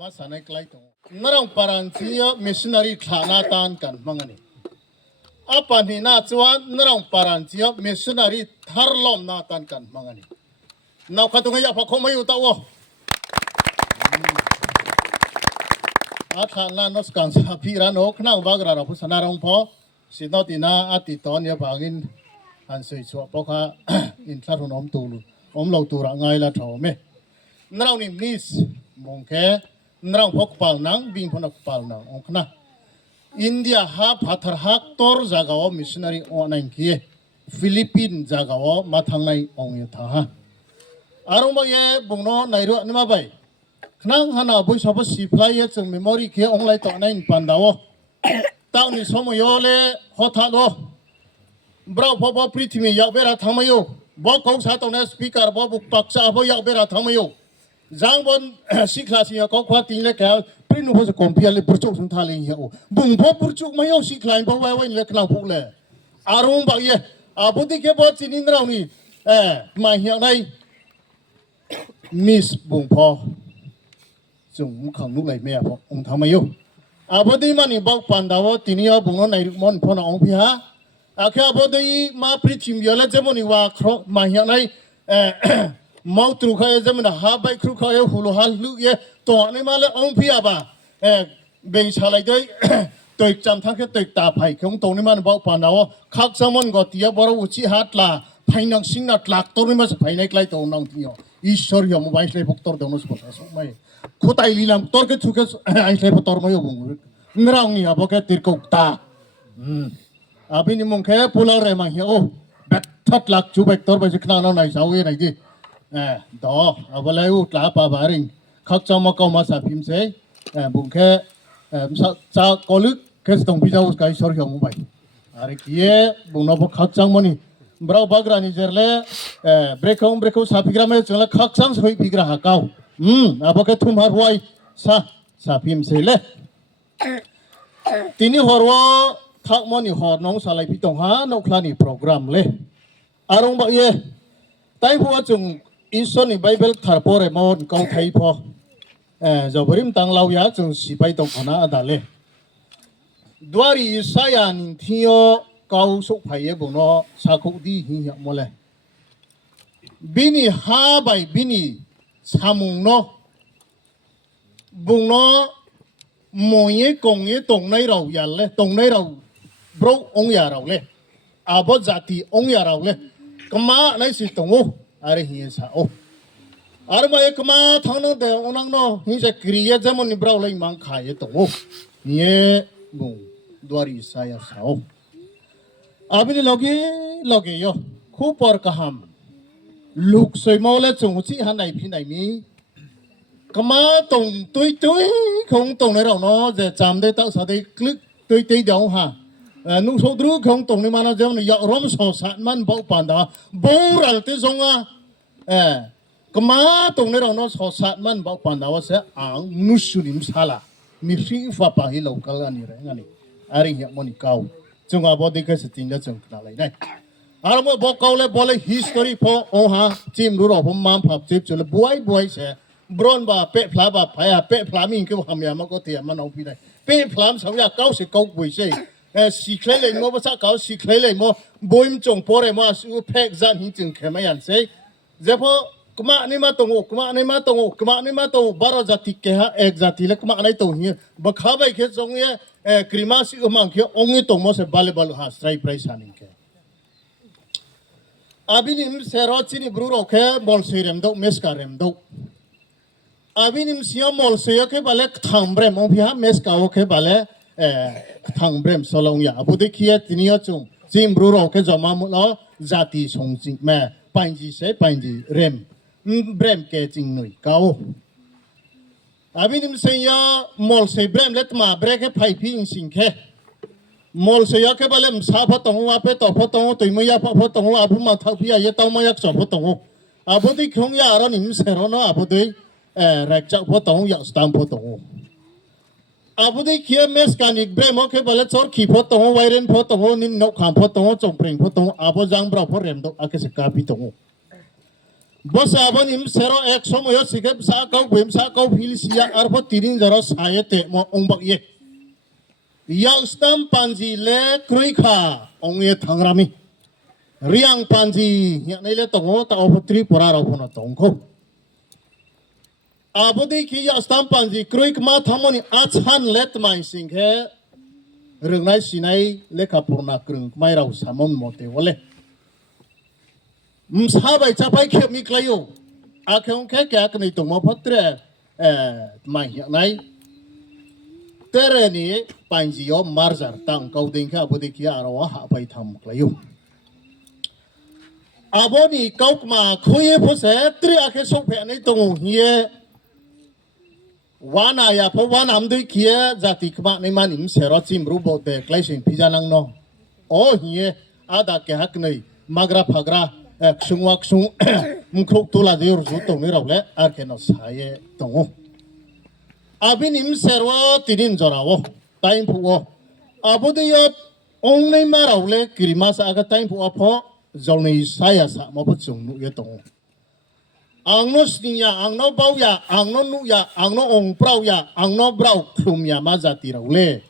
มาสานไกลตรงนั่งปารันที่มิชชันนารีขลานาตานกันมังนี่อาปันหินาจวนนั่งปารันที่มิชชันนารีทาร์ลอมนาตานกันมังนี่นาวขัดตรงนี้พักคงไม่อยู่ตัวอาทานลานสกันสาพีรานกนั่งบางราพุสนารงพอสินอตินาอาติตอนเนี่ยบากินอันสวยสวยพวกเขาอินทรุนอมตูลุอมเหล่าตูระไงละเท่าไหมนั่งนี่มิสมงแค่นั่งพกปาลนังบินพนักปาลนังองค์นะอินเดียฮับฮัตร์ฮักตอร์จากว่ามิชชันนารีออนไลน์เกี่ยฟิลิปปินส์จากว่ามาทางไหนองค์ยุทธาอารมณ์ว่าเย่บุญน้อในเรื่องนี้มาไปนั่งหันอาบุญชอบสิพลายจึงเมมโมรีเกี่ยองค์ไลต่อในปันดาวตอนนี้สมัยเล่ฮอทัดวะบราพอพริตมีอยากเบราทำไมอยู่บอกเขาสาตอนนี้สปีกเกอร์บอกบุกปักษาพอยากเบราทำไมอยู่จังบนสิคลาสีเขาขวาตีเล็กแค่ปริ้นหัวจะคอมพิวเลยประจุสุนทาลีเหี้ยบุญพอประจุไม่เอาสิคลายบอกไว้เล็กน้าพูดเลยอารมณ์แบบเย่อาบุตรแค่บอกจีนินเรานี่มาเหี้ยไหนมิสบุญพอจงมุขังลุกไหลเมียพอองทำไมอยู่อาบุตรมันนี่บอกปันดาวตีนี้บุญน้อในมันพอน้องพี่ฮะแค่บุตรมาปริ้นเยอะแล้วจะมันนี่ว่าครบมาเหี้ยไหนมาตรุขายจะมันหาใบครุขายหุ่นหันลุกเย่ตัวนี้มาแล้วองพี่อาบ่าเบงชาลัยได้ตัวจำทั้งแค่ตัวตาไผ่ของตรงนี้มันบอกปานเอาขักสมันก็ตีบารุชิฮัตลาไผ่นังสิงนัดหลักตัวนี้มันจะไผ่ในไกลตัวนังที่อีสอรี่ยมไว้เลยพกตัวเดินสุขสมัยขุดไอลีลามตัวก็ทุกข์ไอเลยพกตัวไม่ยอมงร่างนี่อาบอกแค่ตีกุกตาอาบินิมงแค่พูดอะไรมาเหี้ยโอ้เบ็ดทัดหลักจูเบ็ดตัวไปสิขนาดนั้นไหนสาวไหนจีดอเอาไปเลยอุตลาปาบาริงขักจอมาเกามาสาพิมเสบุญแค่จากกลึกแค่ต้องพิจารณาการสอรี่ของมุบัยอะไรกี้บุญนับขักจังมันนี่บราบางรานี่เจอเลยเบรกสาพิกราไม่จังเลยขักจังสวยพิกราหักเอาอาบอกแค่ทุ่มหาร์ไว้สาพิมเสเลยทีนี้หัวว่าทักมันนี่หัวน้องสาลายพิจงหานกคลานี่โปรแกรมเลยอารมณ์แบบเย่แต่พวกจงอินสนี่ไบเบิลถาร์ปอร์เรมอนเกาไทยพอจะบริมตังเราอยากจงสิไปตรงขณะอันนั้นเลยดวารีสายานิที่ยเกาสุภัยบุญน้อสักดีหิ้งหมดเลยบินีหาใบบินีสามุงน้อบุญน้อมวยกงตรงในเราอย่าเลยตรงในเราบรูองอย่าเราเลยอาบจัติองอย่าเราเลยก็มาในสิตรงโออะไรเหี้ยสาวอารมณ์เอกมาทางนั้นเดี๋ยวนั่งน้อนี่จะครีเอทจะมันนี่บราเลยมังขายตรงโอนี่บุญดวารีสายสาวอาบินลอกีโยคู่ปอร์กหามลูกสวยมอลจงที่หันไหนพี่ไหนมีก็มาตรงตุยคงตรงในเราเนาะจะจำได้ตั้งสติคลิกตุยเดียวฮะนุ่งโซดรูคงตรงในมันจะเนี่ยรวมสอสันมันบอกปันดาบูรัลที่ทรงก็มาตรงในเราเนาะสอสันมันบอกปันดาว่าเสียอ่างนุสุนิมสาละมีสิ่งฟ้าป่าฮิโลกัลกันนี่แหละงั้นนี่อะไรเงี้ยมันนี่เก่าจงอาบอกได้แค่สติเนี่ยจงอะไรได้อารมณ์บอกเก่าเลยบอกเลย history พอโอ้ฮะจิมรู้หรอผมมาผับจิบจนเลยบวยเสียบรอนบ่าเป๊ะพลาบ่าพายเป๊ะพลามิงก็ทำยามันก็เตียมันเอาพี่ได้เป๊ะพลามสมัยเก่าสิเก่าบุยเสียสิเคเลยมั้งภาษาเก่าสิเคเลยมั้งบุยมจงปอเลยมั้งสู้แพกจันหิจึงเข้ามายันเสียเฉพาะกมานี่มาตรงกมานี่มาตรงบารจัติแค่เอกจัติเล็กมาในตรงนี้บักข้าไปแค่ตรงนี้ครีมาสิมังแค่องค์ตรงมั้งเสบาลหาสไตร์ไพรส์อันนี้แค่อาบินิมเซราชินีบรูโรแค่บอลเซเรมโดเมสการเรมโดอาบินิมเสียมอลเซียแค่บาเล็กทางเบรมองพิฮาเมสกาโอแค่บาเล็กทางเบรมสลงยาบุตรขี้ที่นี่จงจิมบรูโรแค่จอมามุลจัติสงจิแม่ปัญจีเสปัญจีเรมเบรมแค่จริงหน่อยเก้าอาบินิมเสียมอลเซเบรมเล็ดมาเบรกแค่ไพ่พิงสิงแค่มอลเสียแค่บาเล็กสาพตงว่าเปต่อพตงตัวไม่ยาพตงว่าพุ่มมาทักพิยาเยตมายักษ์สอบพตงอาบุตรคงยาเราหนิมเสรนะอาบุตรรักจักพตงยักษ์สตามพตงอาบุตรเขียนเมสกานิกเบรมโอเคบาเล็กสอร์ขีพตงไวเรนพตงนินนกขามพตงจงเปล่งพตงอาบุจังบราพเรมโตอาเกสกาพิตง bos abon im sero ek somoyo sikep sa kau bim sa kau filisia arbo tirin jaro sayete mo ongbak ye yang stam panji le kruikha ongye thangrami riang panji ya nile tongo ta oputri porara opona tongko abodi ki ya stam panji kruik ma thamoni achan let mai singhe rungnai sinai lekha purna krung mai rau samon mote wole msabai chapai khep mi klayo akhong khe kya kni tongmo phatre mai ya nai tere ni panji yo marjar tang kau dingkha abodi ki arawa ha pai tham klayo aboni Kaukma khuye phose tri akhe sokphe nei tongo hiye wana ya pho wana amdui kia jati kma nei manim sero chimru bo de klaisin pijanang no o hiye ada ke hak nei magra phagra khsungwa khsung mukhrok tula de urju tongni rawle arke no saye tongo abinim serwa tinin jorawo time phuo abodi yo ongnei ma rawle krimas aga time phuo pho zolni saya sa mo phu chung nu ye tong angno sniya angno bauh ya angno nu ya angno ong prau ya angno brau khum ya ma jati rawle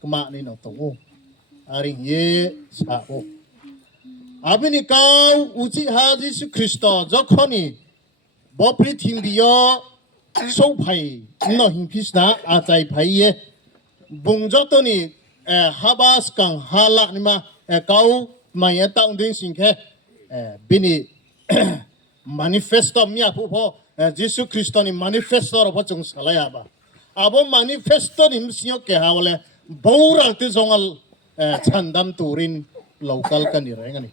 kma ni no tong ari ye sa o abini kau uchi ha Jesu Kristo jokhoni bo prithimbiyo so phai no himpisna achai phai ye bung jotoni habas kang hala nima kau maya tang ding singkhe bini manifesto mia pho Jesu Kristo ni manifesto ro chung salaya ba abo manifesto ni msio ke hawle bourang ti zongal chandam turin local kan ni rengani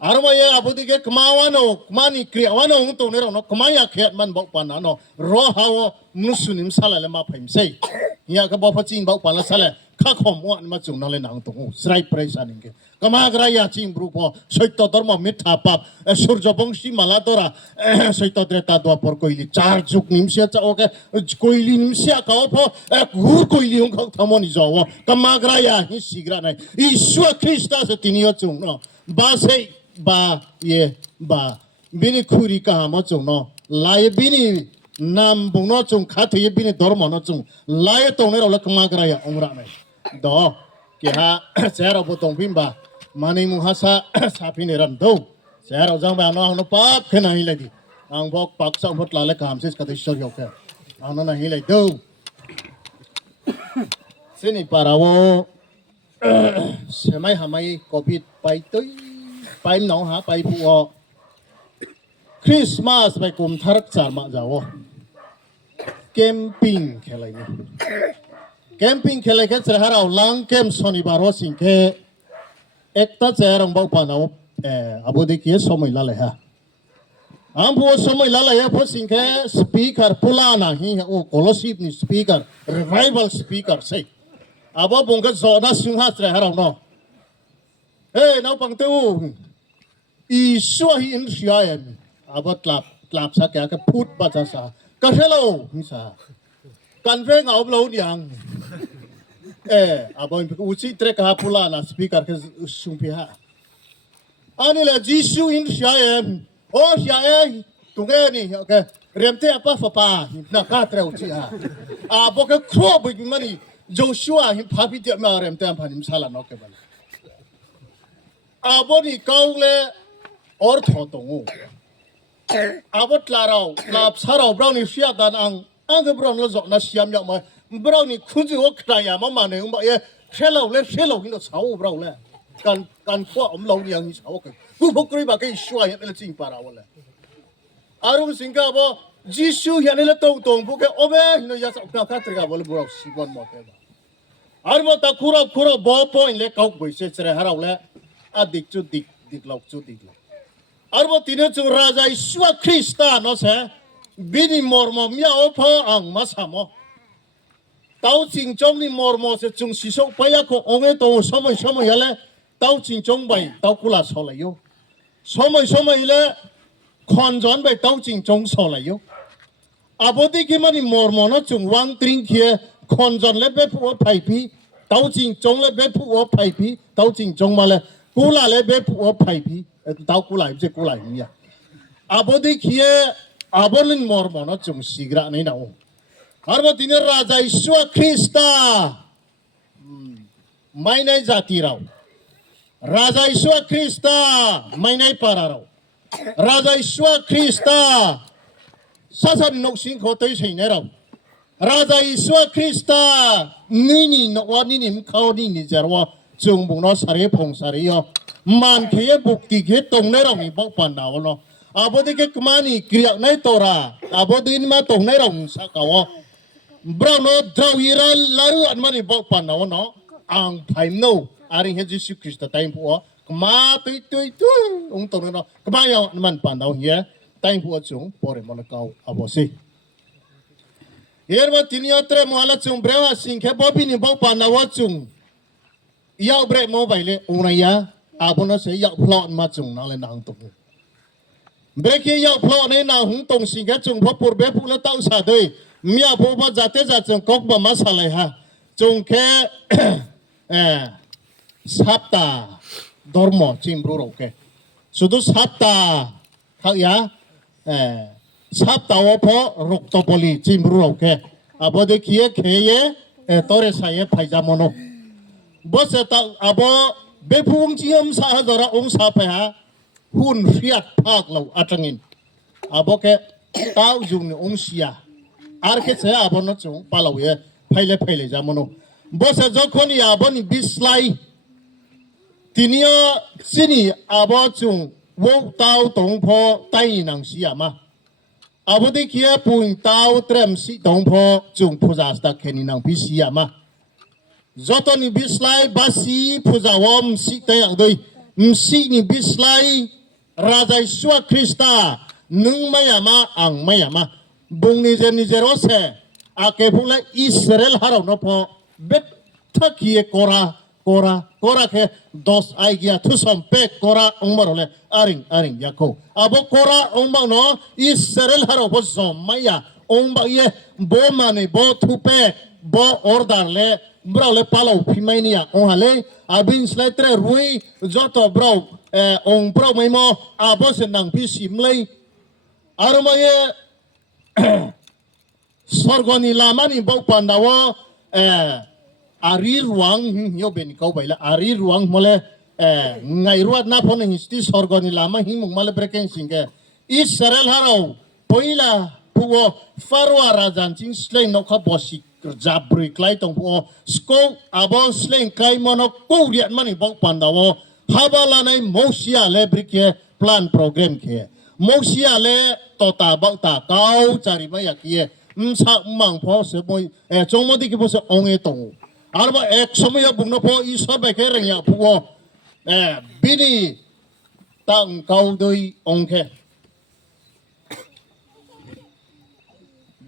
armaya abudi ke kmawano kmani kriawano to ne ro kmaya khet man bok panano ro hawo musunim salale ma phaimsei ya ka bo phaching bok pala sale kha khom wa ma chung na le nang to srai presa ninge kamagra ya ching brupo soito dharma mitha pap surjo bongshi mala dora soito treta dwapar koili char juk nimsya cha oke koili nimsya ka pho gur koili ong khak thamoni jawo kamagra ya hi sigra nai ishwa krista se tinio chung no ba sei ba ye ba bini khuri ka ma chung no lai bini nam bungno chung khathi bini dharma no chung lai tong ne ro kamagra ya ongra nai do ke ha chero botong pimba mani muhasa sapine ran do chero jang ba no pap khena hi lagi ang bok pak sa mot la le kam sis ka de shor yok ano na hi lai do sini parawo semai hamai covid pai toi pai no ha pai pu Christmas pai kum tharak char ma jawo camping khelai ni camping khelai ke harau lang kem shonibar ho singke ekta cherang bau panau abodi ki somoi la le ha ambo somoi la le pho singke speaker pulana hi o kolosip ni speaker revival speaker sei abo bongka zona sungha tre harau no hey nau pang tu I so hi in siaem abo tlap sa ka phut ba sa ka hello hi sa kan ve ngau lo niang abo uchi tre ka pulana speaker ke sungpi ha ani la jisu in siaem o siae tunge ni okay remte apa fa pa na ka tre uchi ha abo ke kro bi mani Joshua hi phabi te ma remte am phanim sala no ke bal abo ni kaule or tho tongu abo tlarau lap sarau brown ni sia dan ang brown lo zo na siam ya ma brown ni khuji o khra ya ma ne um ba ye shelo hin lo chao brown le kan kho om lo ni ang chao ke ku phokri ba ke shwa ya le ching para wala arum singa bo jisu ya le tong tong bu ke obe no ya sa ka ka triga bol bro sibon mo te ba arbo ta khura bo point le kauk boi se chre harau le adik chu dik lok chu dik lok arbo tine chu raja iswa krista no se bini mormo mia opho ang masamo tau ching chong ni mormo se chung sisok paya ko onge to somoi hele tau ching chong bai tau kula solayo somoi le khonjon bai tau ching chong solayo abodi ki mani mormo no chung wang tring khie khonjon le be phu phai pi tau ching chong le be phu phai pi tau ching chong ma le kula le be phu phai pi tau kula je kula ni ya abodi kiye abolin mormono chung sigra nei na o arba tine raja Isua Krista mainai jati rao raja Isua Krista mainai para rao raja Isua Krista sasan noksing khotei sei rao raja Isua Krista nini nokwa nini mkau nini jarwa chung bung no sare pong sare yo man kiye bukti kiye tong nei rao ni bok pan na no abodi ke kemani kriak nai tora abodi ini ma tong nai rong sakawo brown no drawira laru an mani bok pan no no ang phai no aring he Jesus Christ time po kema tui tui tui ong tong no kema yo man pan no ye time po chung pore mo kau abosi yerba tinyo tre mo ala chung brewa singke bobi ni bok pan no chung yau bre mo baile unaya abono se yau plot ma chung na le nang tung Breki yau plo nei na hung tong sing ke chung pho pur be pu la tau sa doi mia pho pho jate ja chung Kaukma ma sa lai ha chung ke sapta dormo chimbru ro ke sudu sapta khak ya sapta o pho ruk to poli chimbru ro ke abo de kie kheye tore sa ye phai ja mono bo se ta abo be phung chiam sa ha dora ong sa phe ha hun fiat pak lau atangin aboke tau jung ni ongsia arke se abono chung palau ye phaile jamono bosa jokhoni aboni bislai tinio Chini abo chung wo tau tong pho tai nang siama abodi kia puing tau trem si tong pho chung puja sta kheni nang bi siama Joto ni bislai basi puja wom si tayang doi msi ni bislai raja Isua Krista nung mayama ang mayama bung nije rose ake pula Israel harau no po bet thakie kora ke dos ai gia thusom pe kora ongmarole aring yako abo kora ongma no Israel harau po somaya ongba ye bo mane bo thupe bo order le bro le palo phimainia onghale abin slaitre rui joto bro ong bro mai mo abo se nang pi simlei arma ye sorgoni lamani bok pandawo ari ruang yo ben kau baila ari ruang mole ngai ruat na phone histi sorgoni lama himung male breaking singke Israel harau poila puo farwa rajan ching sleng no kha bosi jabri klai tong puo sko abo sleng kai mono ko riat mani bok pandawo habala nai mosia le brike plan program ke mosia le tota bakta kau cari maya kie msak mang pho se boy chongmodi ki pho se onge tong arba ek somya bungno pho isor ba ke reng ya pho bini tang kau doi ongke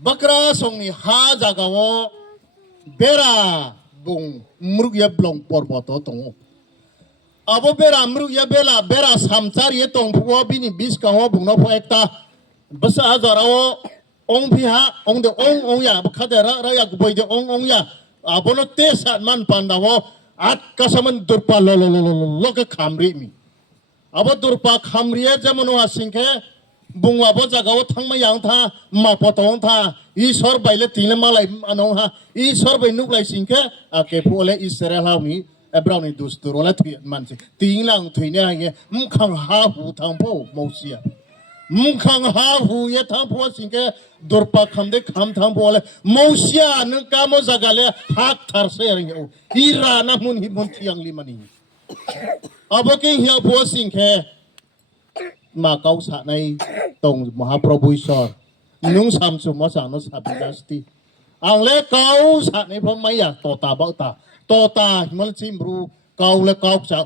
bakra songni ha jagawo bera bung mruk ya blong porboto tong abo bera mruk ya bera samchar ye tong pho bini bis ka ho bungno pho ekta basa azarawo ong piha ong de ong ya khade ra ya boy de ong ya abono tesat man pandawo at kasaman durpa lo ke khamri mi abo durpa khamri ya jamono asingke bungwa bo jagawo thangma yang tha ma potong tha isor baile tine malai anong ha isor bai nuk lai singke ake phole Israel ha mi ebrani dusturo la thi man se tinglang thine ha ye mkhang ha hu thang pho mosia mkhang ha hu ye thang pho singke durpa khamde kham thang pho le mosia nung kamo jagale hak thar se ring ira na mun hi mun thiang li mani aboke hi pho singke ma kau sa nai tong Mahaprabhu Isor nung samsum mo sa no sabidasti ang le kau sa nai pho maya tota bauta tota mal chimbru kau le kau sa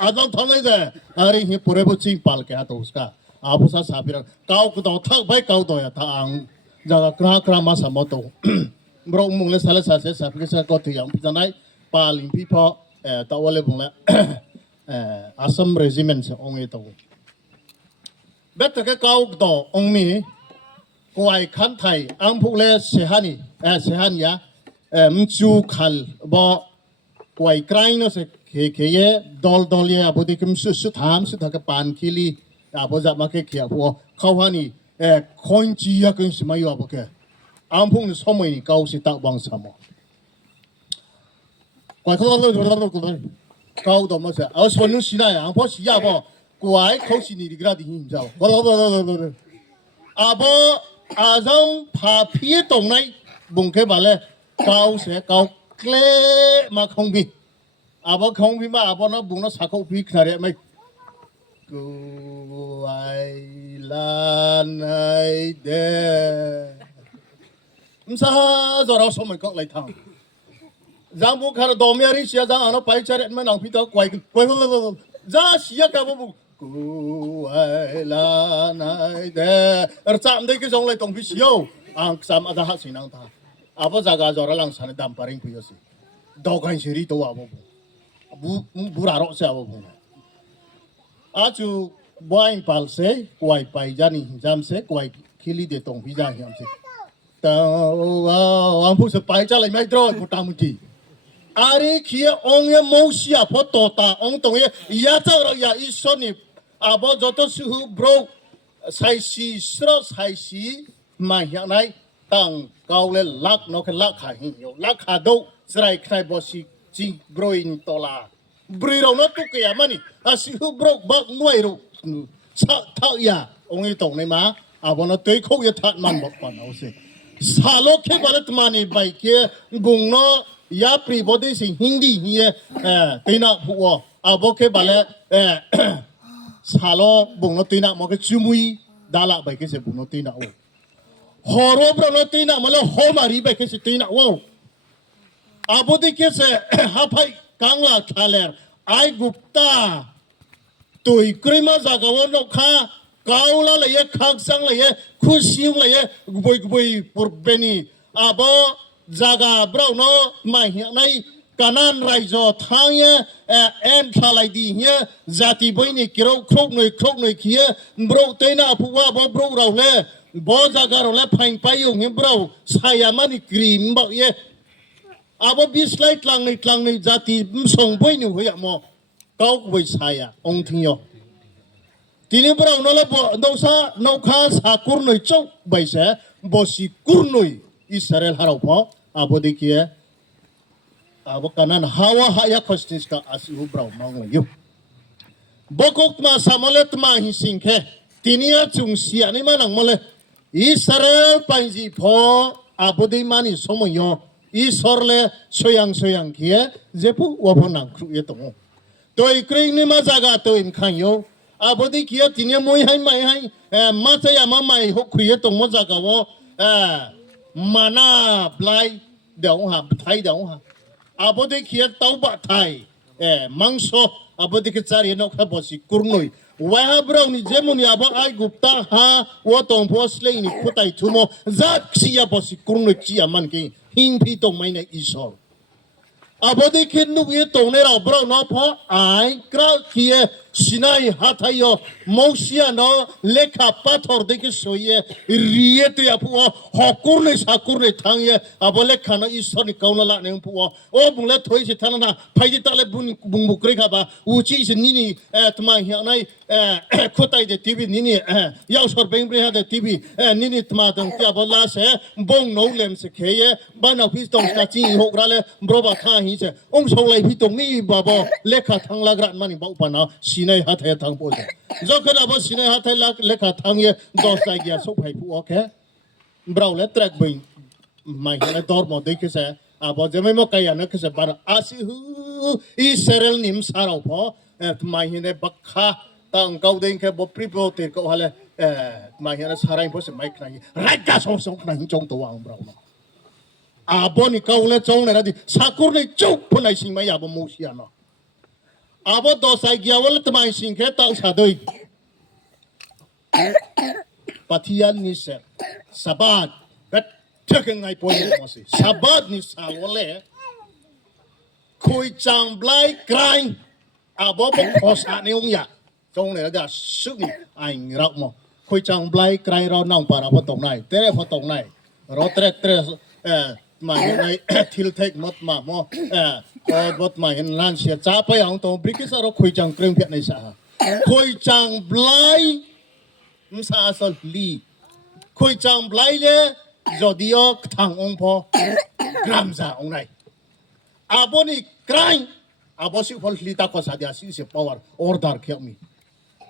adang thangai de ari hi pure bu ching pal ke ato uska apu sa sabira kau ko thak bai kau to ya tha ang jaga kra ma sa mo to bro mung le sala sa se sa ke sa ko thi yang janai paling pi pho ta wale bung le Assam regiment se ong eto bet ke kau do ong mi kwai khan thai ang phu le sehan ya mchu khal bo kwai krai no se ke ye dol ye abodi kum su tham su thak pan khili 不是嘛给开破，靠哈你看机啊跟什么样不给，安碰的什么你高是打王什么，怪高到么事，而说侬是那样，破是呀不，怪考试你的个地你知道不？阿不阿张爬皮洞来，bunke bale高些高 kle 嘛空皮，阿不空皮嘛阿不那bunke那啥空皮看的没。Kuailan de Msa zora so mai kok lai thang Jang bu khar do me ri sia jang ano pai chare ma nang phi to kwai za sia ka bu Kuailan de er cham de ki jong lai tong phi siao ang sam ada ha sinang tha abo jaga zora lang san dam paring phi yosi do kan siri to abo bu ra ro sa abo Aju buain palse, kuai pai jani jam se, kuai kili de tong pizza hiam se. Tao ampu se pai jala mai dro kutamuti. Ari kia ong ye mosia potota ong tong ye ya tao ya isoni abo joto suhu bro sai si sro sai si mai yang nai tang kau le lak no ke lak ha hin yo lak ha do srai khai bosi jing bro in tola. Beri rau nak tu kaya mana ni? Asyik bro bak nuai rau. Sak tak ya. Orang itu ni mah. Abang nak tuai kau ya tak man bak pan awak. Salo ke balat mana baik ke bung no ya pribadi sing Hindi ni tina buat. Abang ke balat salo bung no tina mau ke cumui dalak baik ke se bung no tina awak. Horo bro no tina malah homari baik ke se tina awak. Abang tu ke se hapai Kangla Thaler, I Gupta, Tui Krima Zagawano Ka, Kaula Lay, Khachang Lay, Kusim Lay, Gui Purbeni, Abo Zaga Browno, my Nai, Kanan Raizo, Tanya, and Kalaidi here, Zati Bini, Kiro, Krokno here, Bro Tena, Puwa, Bro Rowle, Bozagaro, Pine Payung, Bro, Sayamani Cream, but yeah. Abo bislay lang ni jati song boy ni huya mo kau boy saya ong tingyo tini berang nola bo dosa nokha sakur noi chok baise bosi kurnoi Israel harau po abo dikie abo kanan hawa haya kostis ka asiu brau mang yu bokok ma samolet ma hisingke tini ya chung sia ni manang mole Israel panji po abo di mani somoyo Isorle soyang kia jepu waponang kru ye tong toi kring ni ma jaga to im khan yo abodi kia tinya moi hai mai hai ma cha ya ma mai ho khu ye tong mo jaga wo mana blai dong ha thai dong ha abodi kia tau ba thai mangso abodi ke chari no kha bosi kurnoi wa brau ni jemuni abo ai gupta ha wo tong pos le ni khutai thumo zat sia bosi kurnoi chi aman ke Hing pi tong mai na isol. Abodi kin nu ye tong ne rao bro no po ai kra kie sinai hatayo mosia no lekha pathor de ke soye riye to ya pu hokur ne sakur ne thang ye abole khana isol ni kauna la ne pu o bung le thoi se thana na phai ji ta le bung bukre kha ba uchi se ni ni tma hi nai khotai de tv ni ni yaw sor beng bre ha de tv ni ni tma dang tia bola se bong no lem se khe ye ba na phi tong sta chi ho gra le bro ba kha hi se ong so lai phi tong ni ba bo lekha thang la gra mani ba pa na sinai ha the thang po zo kha ba sinai ha the la lekha thang ye do sa ya so phai pu okay brau le track bing mai na dor mo de ke se abo je me mo kai na ke se ba asi hu Israel nim sarau po mai ne bakha tang kau ding ke bo pripo te ko hale mai na sarai po se mai krai right ka so so krai chong to wang brau no abo ni kau le chong ne di sakur ni chok po nai sing mai abo mo sia no abo do sai gya wal te mai sing ke tau sa doi patian ni se sabat bet thek ngai po mo si sabat ni sa wale khoi chang blai krai abo bo khosa ni ung ya trong này là sức ảnh rộng mà khôi trang blai cày rau nòng para phật tổng này thế phật tổng này rồi tre mà hiện nay thiêu thạch mất mà mo mất mà hiện lan xia cha phải ông tổng brick sao rồi khôi trang krem việt này sao คอยจังบลายมสาสลีคอยจังบลายเลยจอดีออกทางองค์พอกรามซาองค์ไหนอาบนี่ไกรอาบสิคนลีตาก็สาเดียสิสิ power order เขียวมี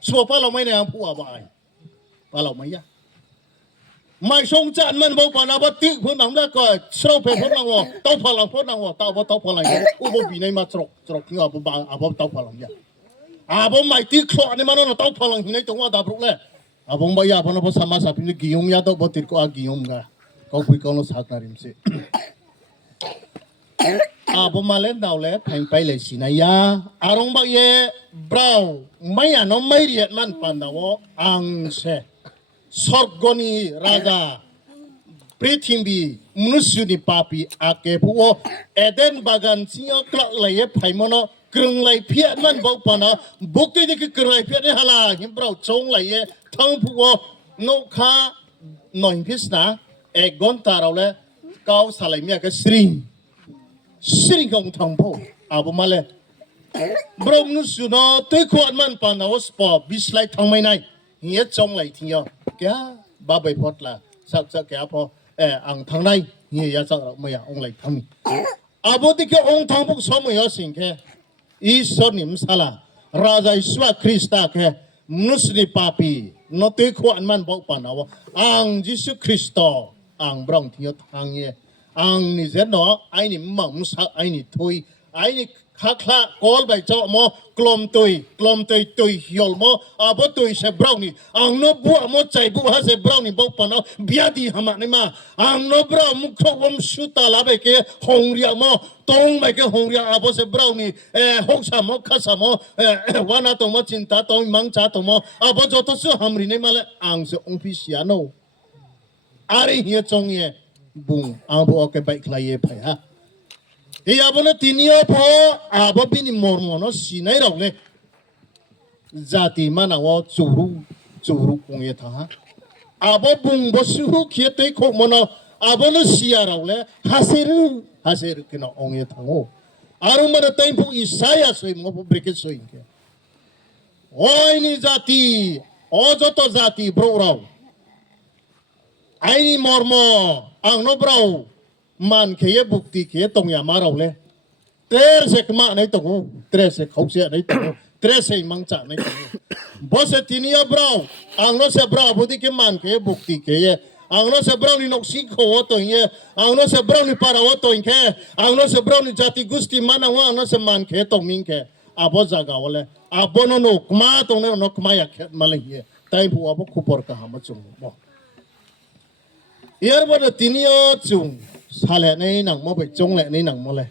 สัวพาเราไม่เนี่ยผู้อาบายพาเราไม่ยะไม่ทรงจันมันบอกปานาบติพูดหนังแล้วก็เช่าไปพูดหนังว่าเต้าพลังพูดหนังว่าเต้าพลังอุบบีในมาตรกเงาบบางอาบเต้าพลังยะอาบไม่ตีคลอนี่มันน่ะเต้าพลังในตรงว่าดาบรุกเลยอาบไม่ยะพนับสามาสาพินกิยมยาเต้าบติดก็อากิยมกะเขาคุยกันแล้วสักนาริมสิอาบมาเล่นดาวเล่แพงไปเลยสินะยาอารมณ์บางเย่บราวไม่อะน้องไม่เรียนมันปันดาวอังเสSorgoni raja Prithimbi Munusuni papi ake puo Eden bagan sinyo klak laye paimono Krung lay piat man bau pana Bukti di ke krung lay piat ni hala Himbrau chong laye Thang puo no ka Noin pisna Egon tarau le Kau salai mia ke sring Sring kong thang po Abu male Bro munusuno Tui kuat man pana Ospo bislay thang may nai Hiya chong lay tingyo Kaya babay pot la sak kaya po ang thang nai hiya sak maya ong lay thang abo di ke ong thang pok somo yo sing ke isor nim sala raja iswa krista ke musni papi no te ko an man bok panawa ang jisu kristo ang brong thiyo thang ye ang ni zen no ai ni mang musa ai ni thui ai niข้าคลาโกลไปเจ้าโมกลมตุยหิวโมอาบตุยเสบราวนี่อังโนบัวโมใจบัวฮะเสบราวนี่บอกปนเอาเบียดีหามานี่มาอังโนบราวมุขวมสุตาลาไปเกหงเรียโมตรงไปเกหงเรียอาบเสบราวนี่หกสามโมข้าสามโมวานาตโมจินตาตงมังจ้าตโมอาบจอตสุหามรินี่มาเลยอังเสองพิเศษโนอะไรเฮียจงเย่บุงอังบัวเก็บไปคลายเย่ไปฮะเฮียบุญที่นี่พออาบบินิมอร์มอนสินัยเราเลยจัติมันเอาจูรุคงเยท่าอาบบุงบสุหุเขียนตัวขมอนอาบนสิยาเราเลยฮาเซรุกินองเยท่าโออารมณ์มันเต็มผู้อิสายาสวยมั้งผู้บริกิตสวยเงี้ยโอ้ยนี่จัติโอ้จโตจัติบรูเราไอ้นี่มอร์มออังโนบรามันเขียบุกตีเขียตรงยามาเราเลยเตรเสกมาในตรงเตรเสกเขาเสียในตรงเตรเสกมังจ่าในตรงบอสที่นี่บราวอังโนเสบราวบุตรเขียมันเขียบุกตีเขียอังโนเสบราวนี่นกสิงโคตัวเงี้ยอังโนเสบราวนี่ปาราวัตัวเงี้ยอังโนเสบราวนี่จัติกุสติมันเอาอังโนเสมันเขียตรงมิงเขียอาบจากเอาเลยอาบโนนกมาตรงนี้นกมาอยากเขียมาเลยเงี้ยแต่ผัวพวกคุปอร์กะหามาจุงบอกเยอะวันที่นี่จุงสาเลในหนังมาไปจงเลในหนังมาเลย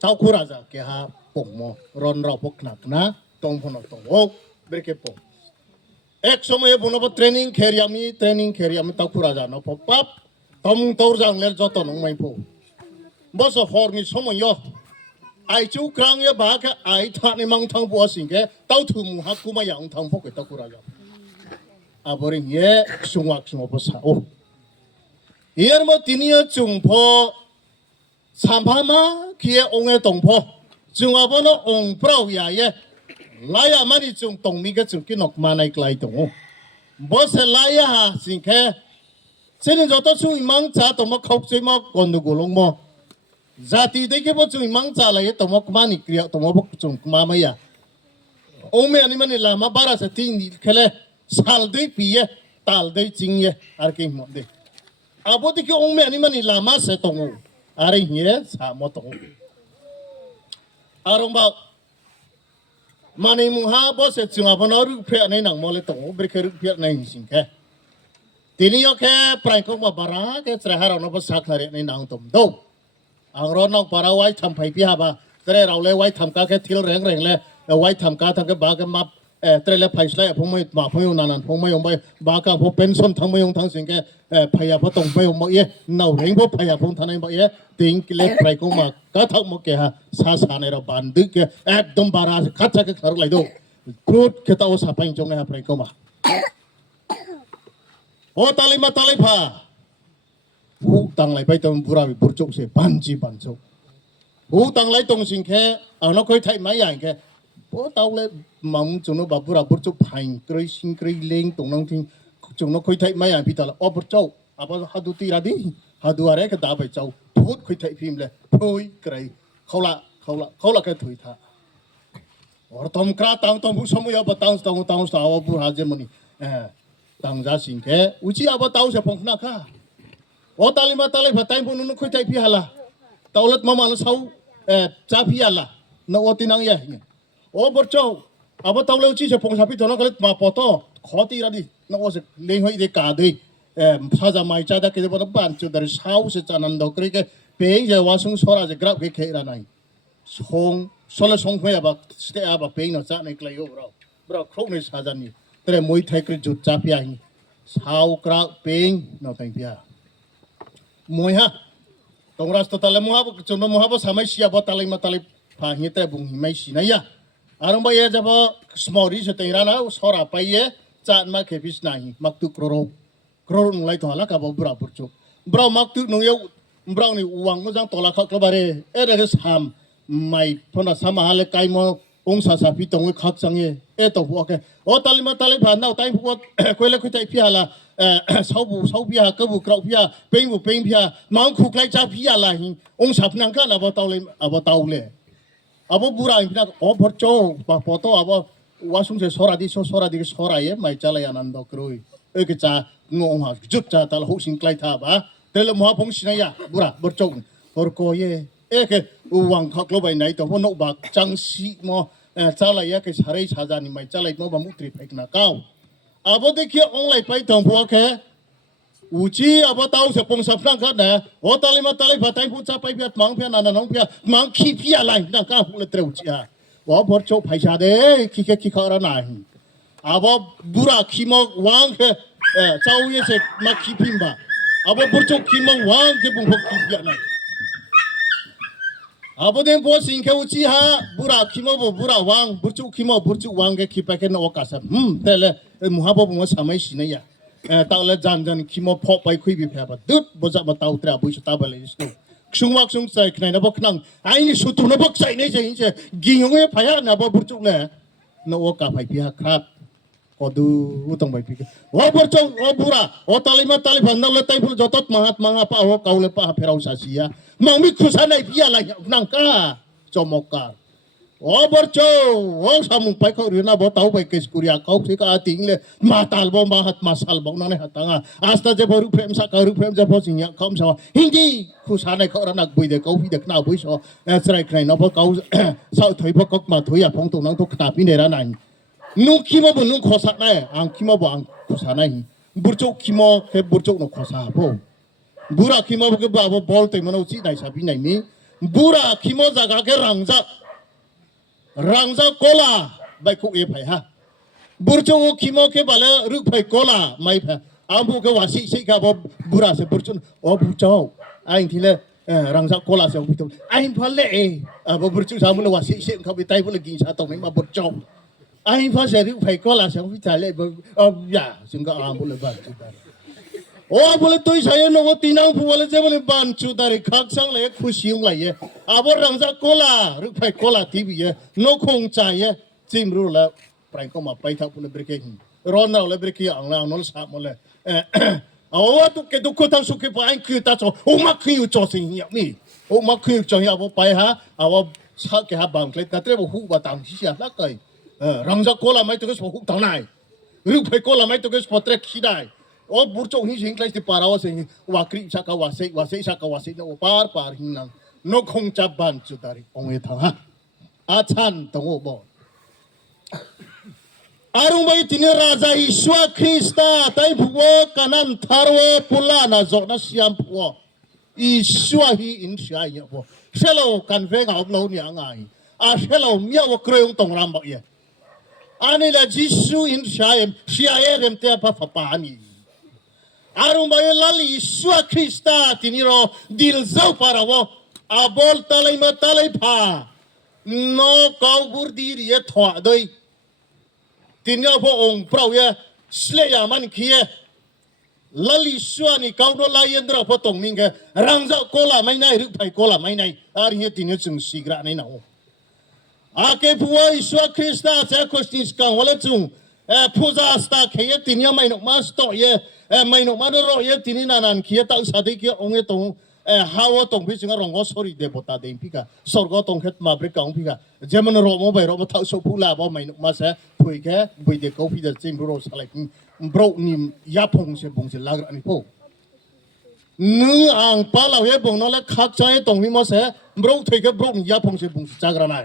เท่าคุราจะแกหาปุ่งมอรอนเราพกหนักนะตรงพนตรงโอ้เบรกปุ่งเอ็กซ์สมัยบุญว่าเทรนนิ่งแคริยามีเเท่าคุราจะนะพอปั๊บต้มตัวจังเลจอตนงไม่พูบอสฟอร์นี่สมัยย่อไอจูครั้งเยอะบ้าแค่ไอท่าในมังทางบัวสิงแค่เต้าถุงหักกูมาอย่างทางพกเท่าคุราจะอาบริเย่สงวักสงบภาษาโอเยี่ยมที่นี่จุงพอสามพามาเขียองค์ตรงพอจุงอาบน้องค์เปล่าใหญ่เย่ลายามันจุงตรงมีก็จุงกินออกมาในไกลตรงบอสลายาสิงแค่เส้นจอดช่วยมังจ่าตรงมาเขาช่วยมาก่อนดูกุลงมอจัติเด็กก็ช่วยมังจ่าเลยตรงมามานี่เกลียวตรงมาพวกจุงมาไม่ยาองค์เมียนี่มันนี่ละมาบาราสติงนี่แค่เลยसाल दे पिए ताल दे चिंगे आरके मोदे अब तो क्यों में नहीं मनी लामा से तो हूँ अरे ये सामो तो हूँ आरंभा माने मुहा बस से चुना बना रुपये नहीं नंग मोले तो हूँ ब्रेकर रुपये नहीं सिंके तीनी ओके प्राइम कोมา bara के चरहार उन्हों पर साख नरे नहीं नंग तुम दो आंग्रों नंग para वाई थम भाई पिया बा तेरे रावले वाई थम का के थिल रेंग रेंग ले वाई थम का थम के बाग मापเตรเลพายสไลผมไม่มาพยงนานผมไม่ยงไปบากาผมเป็นส้นทั้งไม่ยงทั้งสิ่งแกพยาพตรงไม่ยงมาเย่หนาวเร่งผมพยาผมทันไอ้มาเย่ติงกิเลสไปกูมากระทั่งมาแกฮะซาซาในเราบันดึกแกดมบาราคัดจักรขรุไหลดูครูดแค่ตัวสาไปจงในฮะไปกูมาโอ้ตาลิมาตาลิพาผู้ตั้งไหลไปตรงบุราวิบุรจุกเสบันจีบันจุก หูตังไรตรงสิงแค่เอาน้องเคยไทยไม่ใหญ่แค่โอ้เตาเลยมั่งจุนน้องแบบบุระบุจุพันกรีสิงกรีเล้งตรงน้องทิ้งจุนน้องเคยไทยไม่ใหญ่พี่ตาละอ๋อบุเจ้าอาบหาดูตีระดีหาดูอะไรก็ด่าไปเจ้าพูดเคยไทยพิมพ์เลยพูดไกรเขาละแค่ถุยท่าอ๋อตอมกระตังตอมผู้สมัยอาบตังสาวผู้หาเจมันนี่ตังจ้าสิงแค่อุจิอาบเตาเสียพงนักค่ะโอ้ตาลิมาตาลิพัดไตปุ่นนู้นเคยไทยพี่ฮะละเตาเล็ดมามันเสาจ้าพี่ฮะละนวตินังยังโอ้บุเจ้าอาบเตาเลี้ยวจีเสียพงชาพี่ตัวนั้นก็เล็ดมาปอตขอตีระดีนวสิเลี้ยงให้เด็กกาดีพระจาไม่จ้าได้คิดว่าบ้านจุดเดร์เช้าเสียจานันดอกรีก็เป็นจะว่าส่งสระจะกราบเคระนัยส่งสละส่งไปอาบสเตอาบเป็นนะจ้าในกลายเราครบในสาจันนี่แต่มวยไทยก็จุดจ้าพี่ยังเช้ากราบเป็นน่าตั้งพี่มวยฮะตรงรัสตตะเลมวยจนมวยพอสมัยเสียบตะเลมาตะเลพาหิแต่บุงหิไม่สีนายะอารมณ์ไปจะพอสมอรีสเตอร์นะสระไปจ้ามาเคพิสนาหิมักตุกโรนไล่ถอดแล้วกับบราบุจุบรามักตุกนงเยาบรานี่วังก็จังตัวละขักระบาร์เอเดกสามไม่พนัสมาหาเลกายมองศาสาพิตงขักสังเอตัวพวกโอ้ตะลิมาตะลิผ่านเอาไตพวกคุยเล็กคุยใจพี่ละเสาพี่กบุกราวพี่เป็นพี่มังคุกไล่จ้าพี่อะไรองศาพนังกันอาบเตาเลยอาบบุราอินนักอ๋อพอโจพอโตอาบว่าสงสัยสระดีสระไม่จ้าเลยนันดอกรุยก็จะงงหาจุดจ้าตลอดสิ่งไกลท่าบ้าแต่ละมหาพงศินายะบุระบุจงพอโกยก็วังขักลบไปไหนตัวพนกบักจังสีมจ้าเลยก็สารีชาจานี่ไม่จ้าเลยมบมุตรีไปกันก้าวอาบเด็กที่องเลยไปตรงพวกอุจิอาบเตาเสียปงสับนั่งกันนะโอ้ตาลิมาตาลิพัดไตผู้จ้าไปเพียรมังเพียรนันน้องเพียรมังขี้เพียอะไรนั่งก้าวพูดเลยเตาอุจิอาว่าพอโจไปชาเด้ขี้ข้าวระนายอาบบุระขี้มอกวางแค่เจ้าเยสมาขี้พิมพ์บ่อาบบุโจขี้มอกวางแค่บุ้งพกขี้เพียนั่นอาบเดินพอสิงแค่อุจิฮะบุระขี้มอกบุระวางบุโจขี้มอกบุโจวางแค่ขี้ไปแค่นอกกาสับแต่ละมุฮับบุ้งว่าสมัยสิเนี่ยตาละจันขี้มอกพอไปคุยบิเพียบดุดบุษบตาอุตระบุษตาบาลีสโตช่วงวักช่วงใจขณะนับขนังไอ้นี่สุดทุนับใจนี่ใช่กินยังไงพายนับบุโจเลยนอกกาไปเพียครับก็ดูต้องไปพิจว่าบุตรว่าบุระว่าตาลิมาตาลิพันนั่งเล่นไต่พลจอดมาป้าว่าเกาเลยป้าเพราสัสยามังมิคุสันไอ้พี่อะไรนั่งก้าจอมกาว่าบุตรว่าสามุไปเขาเรียนนะบ่เต้าไปเกสกุริยาเขาสิกาติงเลยมาตาลบ่มาหัดมาสัลบ่นั่นหัดตั้งอาสตาจะพอรูปเพลมสักรูปเพลมจะพอสิ่งนี้เขาสาวฮินดีคุสันไอ้เขาระนักบุยเด็กเขาพี่เด็กหน้าบุยสอสไลใครนะพอเขาสาวถอยพอเขามาถอยพงตรงนั้นทุกขนาดพี่เนรนันนุ่งขี้มบุนุ่งขอสักได้อังขี้มบุอังขอสักได้บุตรขี้มแค่บุตรนุ่งขอสักบ่บุระขี้มบุก็บ่าวบอลเต็มมันเอาจีได้สับพี่ไหนมีบุระขี้มจากแค่รังจากโคลาใบคุกเอพายฮะบุตรขี้มแค่บาลรึกพายโคลาไม่พายอาบุก็ว่าสิกับบุระเสบุตรอ๋อบุตรไอ้ที่เลยรังจากโคลาเสียงพิจารไอ้พันเล่บุตรสามุนว่าสิเขาไปไต่พลกินชาตรงนี้มาบุตรไอ้พอเสร็จไปก็ลาเสียงพิจารณ์เลยอย่าจึงก็อาบุเลยบ้านจุดาร์โอ้บุเลยตัวใช้นกตีนังผู้เลยจะบุเลยบ้านจุดาร์ขักสังเลยखुशยุ่งเลยอาบุรังจากโคลาหรือไปโคลาทีวีนกคงใจจิมรู้แล้วไปก็มาไปทับบุเลยเบรกหินร้อนเราเลยเบรกอังลางนนสามหมดเลยเอาว่าตุกตุกทั้งสุขไปอันคือตาโจโอ้มาคืออยู่จอสิงห์นี่โอ้มาคือจอสิงห์อาไปฮะเอาว่าสักแค่บังเลยแต่เรื่องหูว่าต่างที่เสียละกันรังจากโคลาไม่ต้องสมหุกทางไหนหรือไปโคลาไม่ต้องสปอตเตอร์ขี้ได้โอ้บุตรนี่สิ่งใกล้ที่ปาราวสิ่งว่าคริชักว่าเสกชักว่าเสกโอ้ปาร์หินังนกคงจับบันจุดาริองเอทังฮะอาชันตงโอบ่อารมณ์ไปที่นี่ราชาอิสวาคริสต์ไต้ผัวกันันทารวปุลานาจอกนัสยามผัวอิสวาฮีอินชายเนี่ยผัวเชลโลกันเฟงเอาโลนี่ยังไงเชลโลมีเอาเครื่องตรงรำบักเนี่ยอันนี้แหละจิสูอินชายเชียเอเรมเตปะฟ้าปานีอารมณ์ไปลาลิอิสวาคริสต์ที่นี่เราดิลซาวปาราวอาบอลตะไลมาตะไลพานกเอาบุรีเรียถวดด้วยที่นี่พระองค์พระเยสเลย์มันขี้ ละลิชัวนี่เขาโดนไล่ยันเราพอตรงนี้แกรังเจ้าโกลาไม่ได้หรือไผ่โกลาไม่ได้อาริยตินจึงสิกระในหนาวอาเกพัวอิสวาคริสต์เจ้าคริสติสกังวลจุงผู้จ้าสตาเขียตินยาไม่นกมาสโตเยไม่นกมาดูรอยตินินันเขียตั้งสาธิตองเอตงฮาวตงพิจงรองก็สอริเดบตาเดมพิกาสอร์ก็ตงเขตมาบริกังพิกาเจมันรอมไปรอมาทั้งสุภูลาบ่ไม่นกมาเสพุยแค่บุยเด็กเขาพิจารณาบรอสอะไรบรอนิมยาพงเสพงเสลากอันนี้พวกนึกอ่างปลาเราเยบงนั่นแหละขัดใจตรงนี้มาเสบรอถือแค่บรอนิยาพงเสพงจากระนา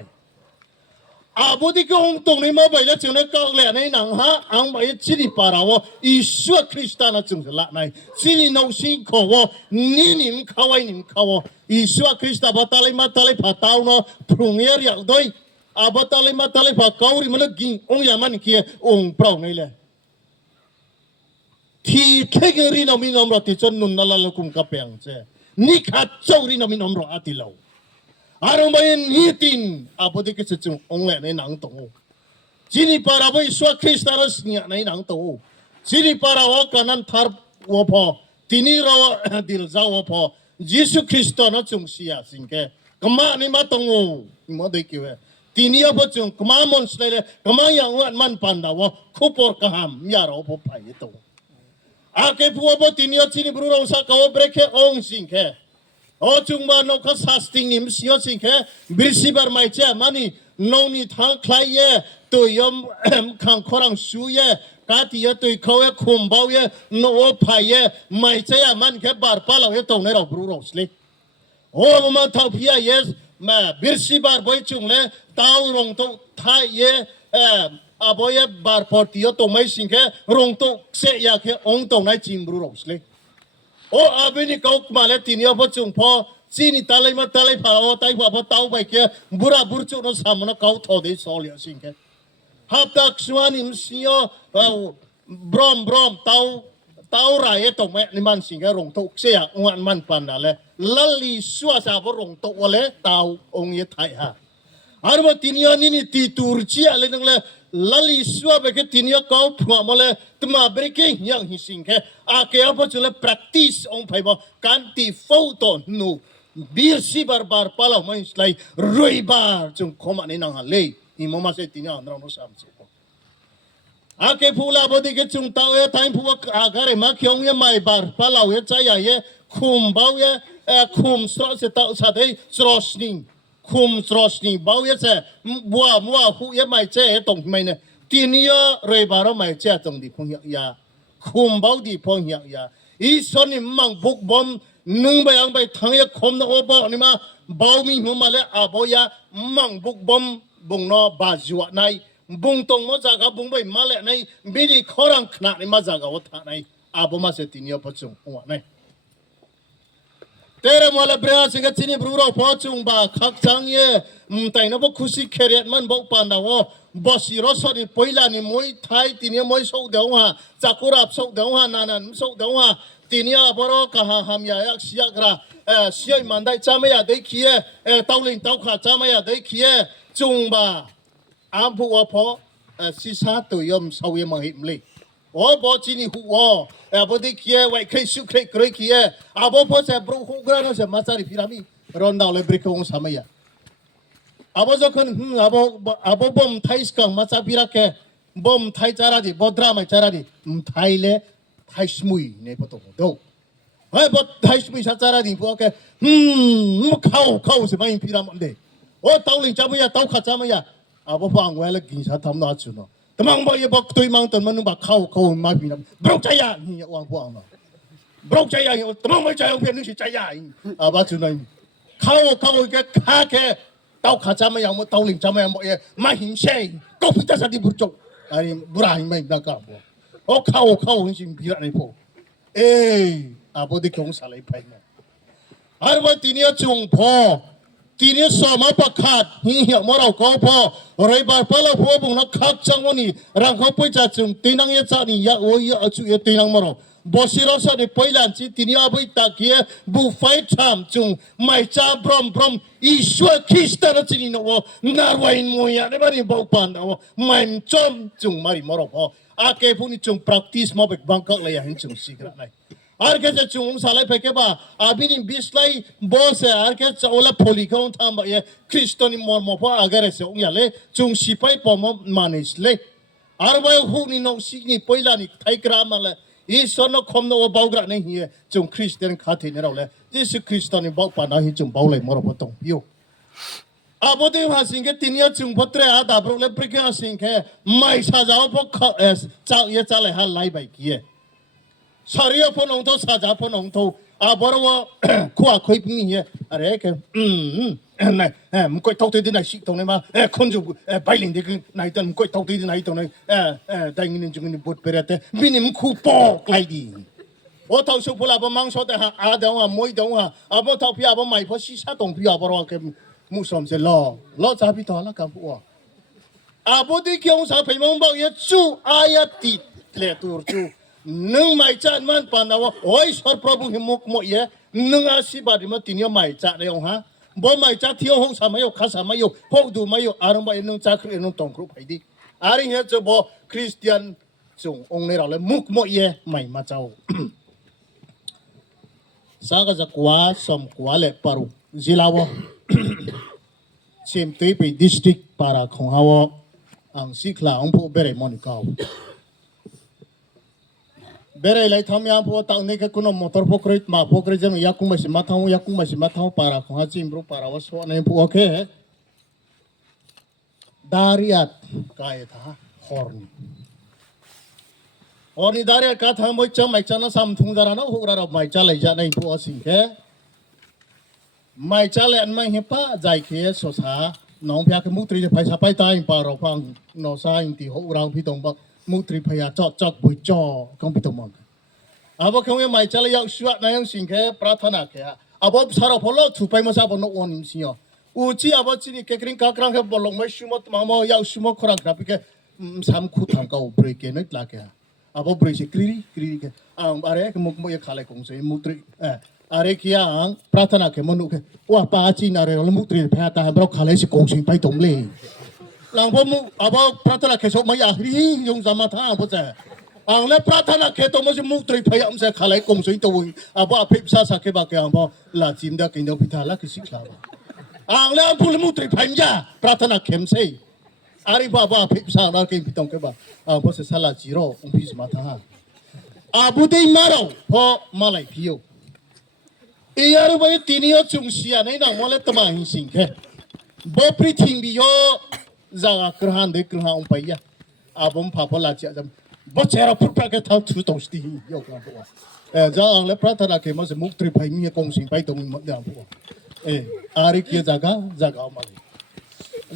อาบุตรก็องตรงนี้มาไปแล้วจึงได้ก็แหล่ในหนังฮะอังไปชิลิปาราวอิสวาคริสต์น่ะจึงจะละในชิลินอสิงเขาว่านี่นิมเขาไว้นิมเขาว่าอิสวาคริสต์บัตรเลยมาตเลยพัดเอาเนาะพรุ่งนี้เรียกด้วยอาบัตรเลยมาตเลยพัดเขาริมันกินองยามันเกี่ยองเปล่านี่แหละที่เทกรีนอมินอมรติจนนุนนั่นละคุมกับเปียงเจนี่ขัดเจ้ารีนอมินอมรอติเลาอารมณ์เป็นนิตินอาบุตรก็จะจึงองค์ในหนังตัวจีนีปาราบอิสวาคริสต์รัสเนียในหนังตัวจีนีปาราวกันันทาร์วพอที่นี่เราดิลซาวพอยิสุคริสต์น่ะจงเสียสิ่งแก่กมานี่มาตรงนี่มาดูกี่เวที่นี่อาบุตรกมามอนสเลย์กมาอย่างวันมันปันดาวคุปอร์กหามยาเราพบไปตัวอาเก็บหัวบุตรที่นี่จีนีบรูเราสักเอาเบรกองสิ่งแก่โอ้จุงมาโนคัสฮัสติงนิมสิโอสิงแค่บิร์ซิบาร์ไม่เจ้ามันนี่โนนี่ทางคลายเย่ตัวยมขังครังสูเย่กาติเย่ตัวเขาเย่คุมเบาเย่โนพายเย่ไม่เจ้ามันแค่บาร์ปาเราเย่ตรงนี้เราบรูโรสเลยโอ้มาท้าพิอาเย่มาบิร์ซิบาร์บอยจุงเลยตาวรงตัวท้ายเย่อาบอยบาร์พอติโยตรงไม่สิงแค่รงตัวเสียแค่องตรงไหนจิมบรูโรสเลยโอ้อาบินี่Kaukmaเลยที่นี่พอจุงพอจีนี่ตาเลยมาตาเลยพาโอ้ตายพอพอเต้าไปแค่บุระบุรจุนสามนะเขาทอดได้สอเลียสิงแค่ฮับตักสวานิมสิโอบรอมเต้าไรตรงแม่นี่มันสิงแค่รงตุกเสียงวันมันปันนั่นแหละลัลลีสัวสาวรงตุกวะเลยเต้าองค์ยไทยฮะอารมณ์ที่นี่ตีตูร์ชีอะไรนั่นแหละลัลลีสัวไปแค่ที่นี่เขาพวกมาเลยตุมาเบรกยังหิสิงแค่อาเกี่ยวกับจุล practice องไปบ่การตีโฟโต้นูบีร์ซีบาร์ปาลาไม่ใช่รวยบาร์จงขมาในนังฮัลเลยอิมมาเสตินี่อันเราโน้สามสิบอาเกี่ยวพูลาบดีก็จงเต้าเอทายพูกอาการมาเขียงยังไม่บาร์ปาลาเอใจใหญ่คุมเบาคุมสระเสต้าสัตย์สระสนิงคุมสระสนิงเบาเสบัวหูยังไม่เจ้ตรงไม่เนี่ยที่นี่รวยบาร์ไม่เจ้ตรงดีพงยาคุมเบาดีพงยาอีส่วนนี้มังบุกบอมนึ่งไปยังไปทั้งยังคมนะโอ้บ่นี่มาเบามีหัวมาแล้วอาบ่ยามังบุกบอมบุงนอบาจวะในบุงตรงมาจากบุงไปมาแล้วในบิดีขรังขนาดนี้มาจากวัฒนในอาบ่มาเสตินี่พอจุงหัวในแต่เรามาแล้วเบรสิงห์ที่นี่บรูเราพอจุงบ่าขักจังเย่แต่นะบ่คุสิเครียดมันบ่ปานดาวบ่สิรสนี่ปอยลานี่มวยไทยที่นี่มวยสู้เดียวฮะจากกุราบสู้เดียวฮะนันสู้เดียวฮะที่นี่บรอกะหามยายักเสียกระเสียมันได้จำไม่ได้ขี้เต้าลิงเต้าขาจำไม่ได้ขี้จุงบ่าอาบุวพอสิสาตัวยมสาวยมังหิมเลยโอ้บ่จีนี่หัวบ่ได้ขี้ไว้เคยสุเคยเกรขี้อาบ่พอเสบรูหูกระโนเสมาซาริพิรามีรอนดาวเลยบริกองสามัยอาบ่จะคนอาบ่บ่มไทยสกังมาซาพิราแกบ่มไทยจาราดิบ่ดราม่าจาราดิไทยเลยไทยสมุยเนี่ยประตูดูเฮ้ยบ่ไทยสมุยชาจาราดิพวกแกเข้าสิมาอินพิรามันเดโอ้เต้าลิงจำไม่ยาเต้าขาจำไม่ยาอาบ่ฟังไว้แล้วกินชาทำน่าจุนแต่มังบ่ยบอกตัวมังตอนมันบอกเข้ามาพิราบรกใจยานี่วางพวงเนาะบรกใจยาแต่มังไม่ใจเอาเพียงนึกสิใจยาอาบ่จุนเลยเข้าแกขาแกเต้าขาจำไม่ยาเต้าลิงจำไม่ยาบ่ยมาหิมเชยก็พิจารณาดิบุจกอันนี้บุราหิมไม่ได้กับบ่โอ้เข้าจริงพิราในพวกอาบ่ได้คงสาเลยไปนะอารมณ์ที่นี่จงพอที่นี่สมาประคาดเหี้ยมาเราก็พอไรบาร์พลาหัวบุงนักขัดจังวันนี้รังเขาไปจัดจงตีนังยาจานี่ยาโอ้ยาจุยตีนังมาเราบอสิเราสันไปหลังที่ที่นี่อาไปตะเกียบุไฟทำจงไม่จ้าบรมอิสวาคริสต์นั่นที่นี่นะวนาร์วายมวยเนี่ยมันนี่บอกปันนะวไม่จอมจงมาริมาเราพอ อาเกพวกนี้จง practice มาแบบบังคับเลยอย่างจงสิกระไรอาร์เคจะจงสลายไปแค่บ่าอาบินิบิสไลบอสอาร์เคจะโอลาพลิกองทำแบบคริสต์นิมอร์มพออาการเสียงอย่างเลยจงสิไปพอมาmanageเลยอาร์ไว้หูนี่นกสินี่ไปละนี่ไทยกรามาเลยอีสอนนกคมนกบ่าวกระนี่เหี้ยจงคริสเตียนขาดที่นี่เราเลยที่สุคริสต์นี่บ่าวปานนั้นจงบ่าวเลยมรบตงพิวอาบดีว่าสิ่งที่ที่นี่จงพัฒนาดับรู้เลยพริกสิ่งแค่ไม่ใช่จะเอาพวกเจ้าเยอะเลยหาไล่ไปกี้สารีพนองโตสาจาพนองโตอาบรว่าขั้วคุยพี่เนี่ยอะไรกันนี่มึงก็ต้องตีที่ไหนสิตรงนี้มาคนจูไปลินดีกันไหนตอนมึงก็ต้องตีที่ไหนตรงนี้แต่เงินจุงเงินบุตรไปแล้วแต่บินมึงคู่ปอกไล่ดีโอ้ท้าวสุภาพมังสวิรัติอาเดวมวยเดวอาบท้าวพี่อาบไม่พอสิชาตรงพี่อาบรว่ากันมุสลิมเสล้อจะพี่ท้อละกันพวกอาบดีกี่องศาพี่มึงบอกยังจูอายติเลตูร์จูนึงไม่จัดมันปานว่าโอ้ยสวรรค์พระบุหิมุกมวยนึงอาศิบาริมาตินี้ไม่จัดเลยองฮะบ่ไม่จัดที่ห้องสามัยข้าสามัยพวกดูไม่อารมณ์นึงจักรนึงตรงครุไปดีอาริเฮจะบ่คริสเตียนจงองค์นี้เราเลยมุกมวยไม่มาเจ้าสังกัดกว่าสมกว่าเลยปารุจิลาวเชื่อมตีไปดิสตริกปาราของเขาอังสิขลาองค์ผู้เบรย์มอนิกาวเบรย์เลยทำยามพวกตั้งนี่ก็คุณมอเตอร์พวกริทมาพวกริทจะอยากคุ้มสิมาทำอยากคุ้มสิมาทำปาราของเขาจิมรูปาราวัสวนี่พวกโอเคดาริยัตกายท่าฮอร์นี่ดาริยัตก็ทำไม่จำไม่จำนะซ้ำทุ่งดาราโน้พวกเราไม่จำเลยจะในพวกสิ่งแค่ไม่จำเลยอันไม่เห็นป้าใจเขียสุสาน้องพยาคือมุตรีจะไปสบายตายปาราฟังนอสายที่หัวเราพี่ตรงบอกมุตรีพยาจอดบุยจอคงพี่ตรงมองอาบอกเขาไม่จำเลยอยากสวดในอย่างสิ่งแค่ปรารถนาแค่อาบอกสารพัดโลกถูกไปมาซาบนวันนี้สิอุจิอาบอกที่นี่แค่กริ่งกลางแค่บอลลงไม่shumดมาอยากshumดครั้งครับพี่แค่สามคู่ทางเขาเบรกนิดละแค่อาบอกเบรกกรีแค่อะไรก็มุกไม่ขายของเสียมุตรีอะไรกี้อ่างปรารถนาแค่มนุษย์แค่ว่าป้าจีนอะไรเรามุตรีพยาตาเราขายสิกงสิไปตรงเลยหลังพอมุอาบอกปรารถนาแค่สมัยอารียงสมาทานพอจะอังเล่ปรารถนาแค่ตัวมันจะมุตรีพยายามจะขายกงสิตัวอาบอกอภิษาสักแค่บางอย่างพอลาจิมดากินดาพิธาลักสิขลาอังเล่พูดมุตรีพยายามปรารถนาเข้มเสียอาริบาบอกอภิษาลักกินพิธงแค่บางพอเสร็จสัลลาจิโร่องค์พิสมาทานอาบุตรีมาเราพอมาไล่พิโออีอารุบัยที่นี่ก็จงเสียในหนังมอลเลตมาหินสิงแค่บ่ปริทิงบิโยจากกระหันเด็กกระหันองไปยะอาบุมพาพลาเจ้าจำบ่เจราพุทธะแค่ท้าวทุตองสตีโยกลำพัวจากอังเลปรัตนาแค่มาจะมุกตรีไปมีกงสิงไปตรงนี้ลำพัวอาริคีจากเอามาเลย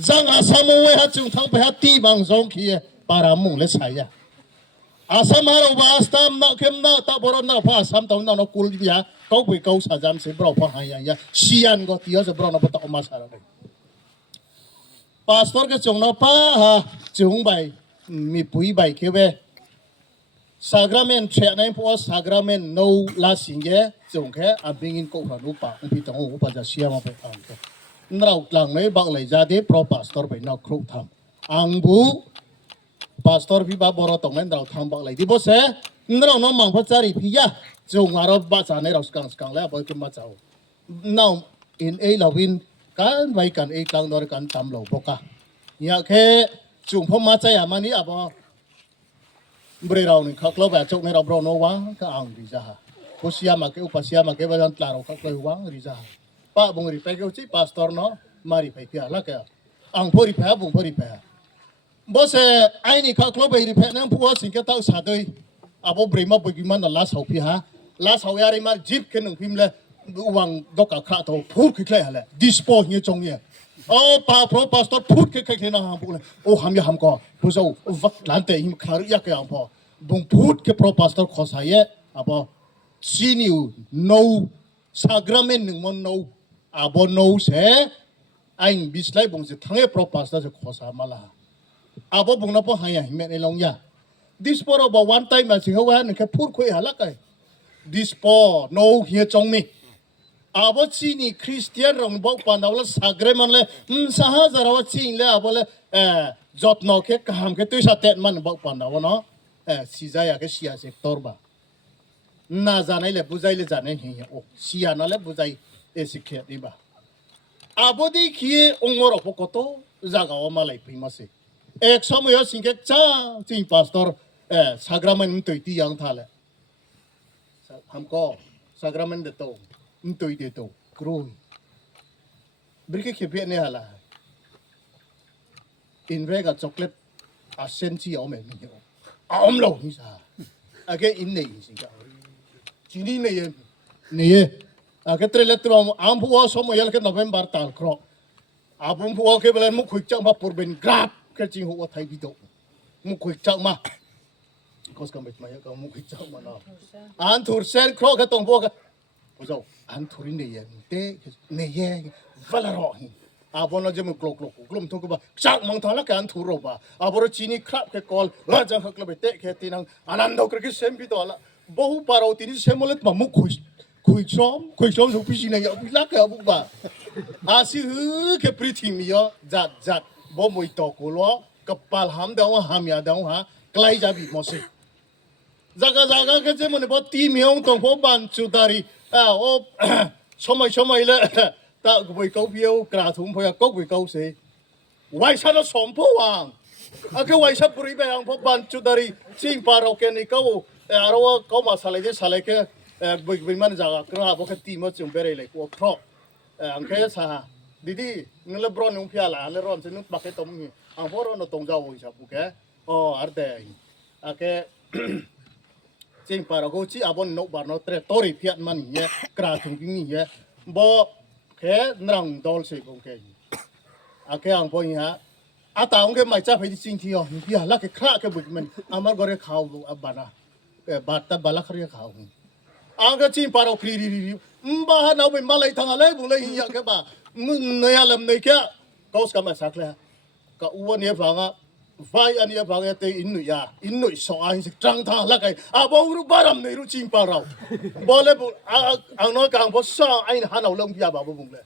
จากอาสามวยฮัจจุงทั้งไปฮัตตีบางสองขี้ปารามุงเลสายะอาสามฮารุบาสตามนักเข้มนักตาบรอนนักพาสามตาวนักกุลดิยาเขาไปเขาสะจำเสียบเราพหายายเชียนก็ที่จะบรอนนับตอมาสารเลยพาสตอร์ก็จงนับป้าจงไปมีปุยไปเขวสักราเมนเชียนในพวกสักราเมนโนลาสิงเกจงแค่อาบิงินก็ขนุปะอุปิตังอุปจัเชียมาไปอังเกเรากลางในบักเลยจะได้เพราะพาสตอร์ไปนักครุทำอังบูพาสตอร์พี่บาบรอตรงนั้นเราทำบักเลยที่พอเสเราน้องมังพัชรีพี่ยะจงอารมณ์บ้าจานในเราสกังแล้วบอกกันมาเจ้าน้องอินเอลาวินกันไว้กันเอกลางนอร์กันตำเหล่าบกะอยากแค่จงพมาใจอามันนี้อ่ะบ่บริเราเนี่ยเขาเล่าแบบจงในเราบรอนว่าก็อ่างดีจ้าพุชยามาเกอุปชยามาเกวันตลาดเราเขาเลยว่าดีจ้าป้าบุงรีไปเกอุจิพาสตอร์เนาะมารีไปเกี่ยละแกอ่างพอรีไปบุงพอรีไปบ่เสไอ้นี่เขาเล่าไปรีไปนั่งผู้ว่าสิ่งที่ต้องสาดอาบริมาบุกิมันลาสาวพี่ฮะลาสาวยาริมาจีบกันหนึ่งพิมพ์เลยวังดอกคราตัวพูดขึ้นเลยดิสโพเงี้ยจงเงี้ยโอ้ป้าพระพาสตอร์พูดขึ้นนะฮะพูดเลยโอ้หามยาหามก็ผู้เจ้าวัดหลานเตหิมคลาริยาเกี่ยงพอบุงพูดกับพระพาสตอร์ขอสายอาบชินิวโนสักราเมนหนึ่งมันโนอาบโนเสไอ้บิสไลบุงจะทั้งพระพาสตอร์จะขอสายมาละอาบบุงนับว่าหายหิมในลงยาthis for about one time as you have and put quay halaka this for no here chong me abo chini christian rong bok panawla sagreman le sahazara wa ching le abo le jotno ke kaham ke tuisa tet man bok panaw no si zaya ke sia sektor ba na zanai le buzai le zanai hi o sia na le buzai esikhe ni ba abodi khie ongoro pokoto zaga o malai primase ek samoyo singke cha ching pastor sagramen mtoi yang thale हमको sagramen de to mtoi de to kro brike khepia ne hala in vega chocolate asensi o me mi om lo ni sa ake in nei singa chini nei ake trele tro am phu so mo yel ke november tal kro abum phu ke belen mu khuk chang ma pur ben grab ke ching ho thai bi do mu khuk chang ma kos kam bet ma ya ka mu khuk chang ma na an thur sen kro ke tong bo ka bo zo an thurin nei ye vala ro hi abona je mu klok glum thuk ba chak mang thala kan thu ro ba aboro chini khrap ke kol la jang khak le te ke tinang anando kre ke sem bi to la bohu paro tini semolet ma mu khui chom su pi si na ya la ka bu ba asi hu ke prithim yo jat bo moi to ko lo kapal ham da ham ya da ha klai ja bi mo se jaga ke je mo ne bo ti myong tong bo ban chu dari o chomai le ta bồi câu phiêu cả thùng phơi cốc bồi câu gì vậy sao nó sớm phố hoàng cái vậy sao bồi bây giờ phố ban chú dari xin paro cái này câu rồi câu mà xài lấy cái bồi mình ra cái nào bốc cái tim mà chúng beri lại của pro cái sao đi người là bron ông phia là ron sẽ nước bạc cái tôm gì phố nó tông rau vậy sao cái ở đây cái xin paro câu chỉ abon nấu bar nó tre tori phiat man nhé cả thùng cái nhé bo cái nòng đôi sự công cái cái ông bôi nhá ta ông cái máy chấp phải đi xin thiêu bây giờ là cái khác cái bụi mình mà gọi là khảo bà na bà ta bà là khơi khảo cái chim paro kiri bà nào mình lấy thằng lấy bùn lấy hiện cái bà nơi làm nơi kia có cái mà sắc là cái uốn nhẹ phẳng phai anh nhẹ phẳng cái in nuôi sọ anh sẽ trăng thang là cái bông rú baram này rú chim paro bỏ lấy bùn anh nói càng bỏ sọ anh hắn nào lông bia bà bông lấy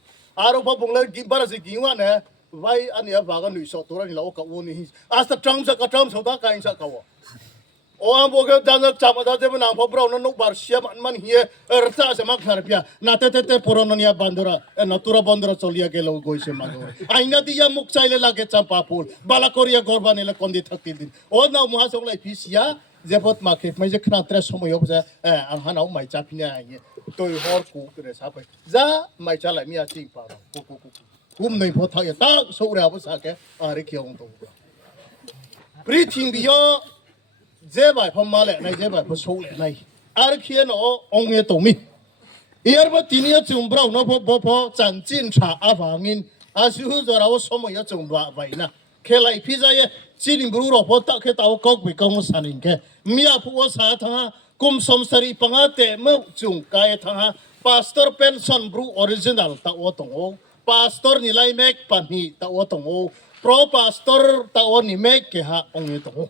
rồi bà bông lấy kim bara sẽ kim hoa nè vai anh nhẹ phẳng cái nuôi sọ tôi là cái uốn này sa trăng sao ta cái sa cầu ông bố cái đàn chạm ở đây mà nàng phô bầu nó nấu bar xiêm man hiê ra sẽ mắc thar pia na te porononia bandora natura bandora cholia ke lo goi se mago aina dia muk chaile lage champa pul bala korea gorba ne la kondi thakti din o na muha song lai phisia jepot market mai je khna tre somoy ob ja ang hanau mai cha phine ai tôi hor ku ke sa pai ja mai cha lai mia ting pa ku kum nei pho thai ta so ra bo sa ke ari kyong to breathing bio dễ bài phong ma lệ này dễ bài phong số lệ này ở kia nó ông nghe tổ mi giờ bắt tin nhớ chủng bảo nó phô chân chính trả áp hàng in sư hữu giờ nào số mấy chủng loại vậy nè khi lại phi ra ye chỉ định buru rồi phô tắc khi tao có bị công sản in cái mía phô sa thằng kum som sari pangate mau chủng cái thằng pastor pension bru original tao tong pastor nilai mek pani tao tong pro pastor tao ni mek ke ha ông nghe tong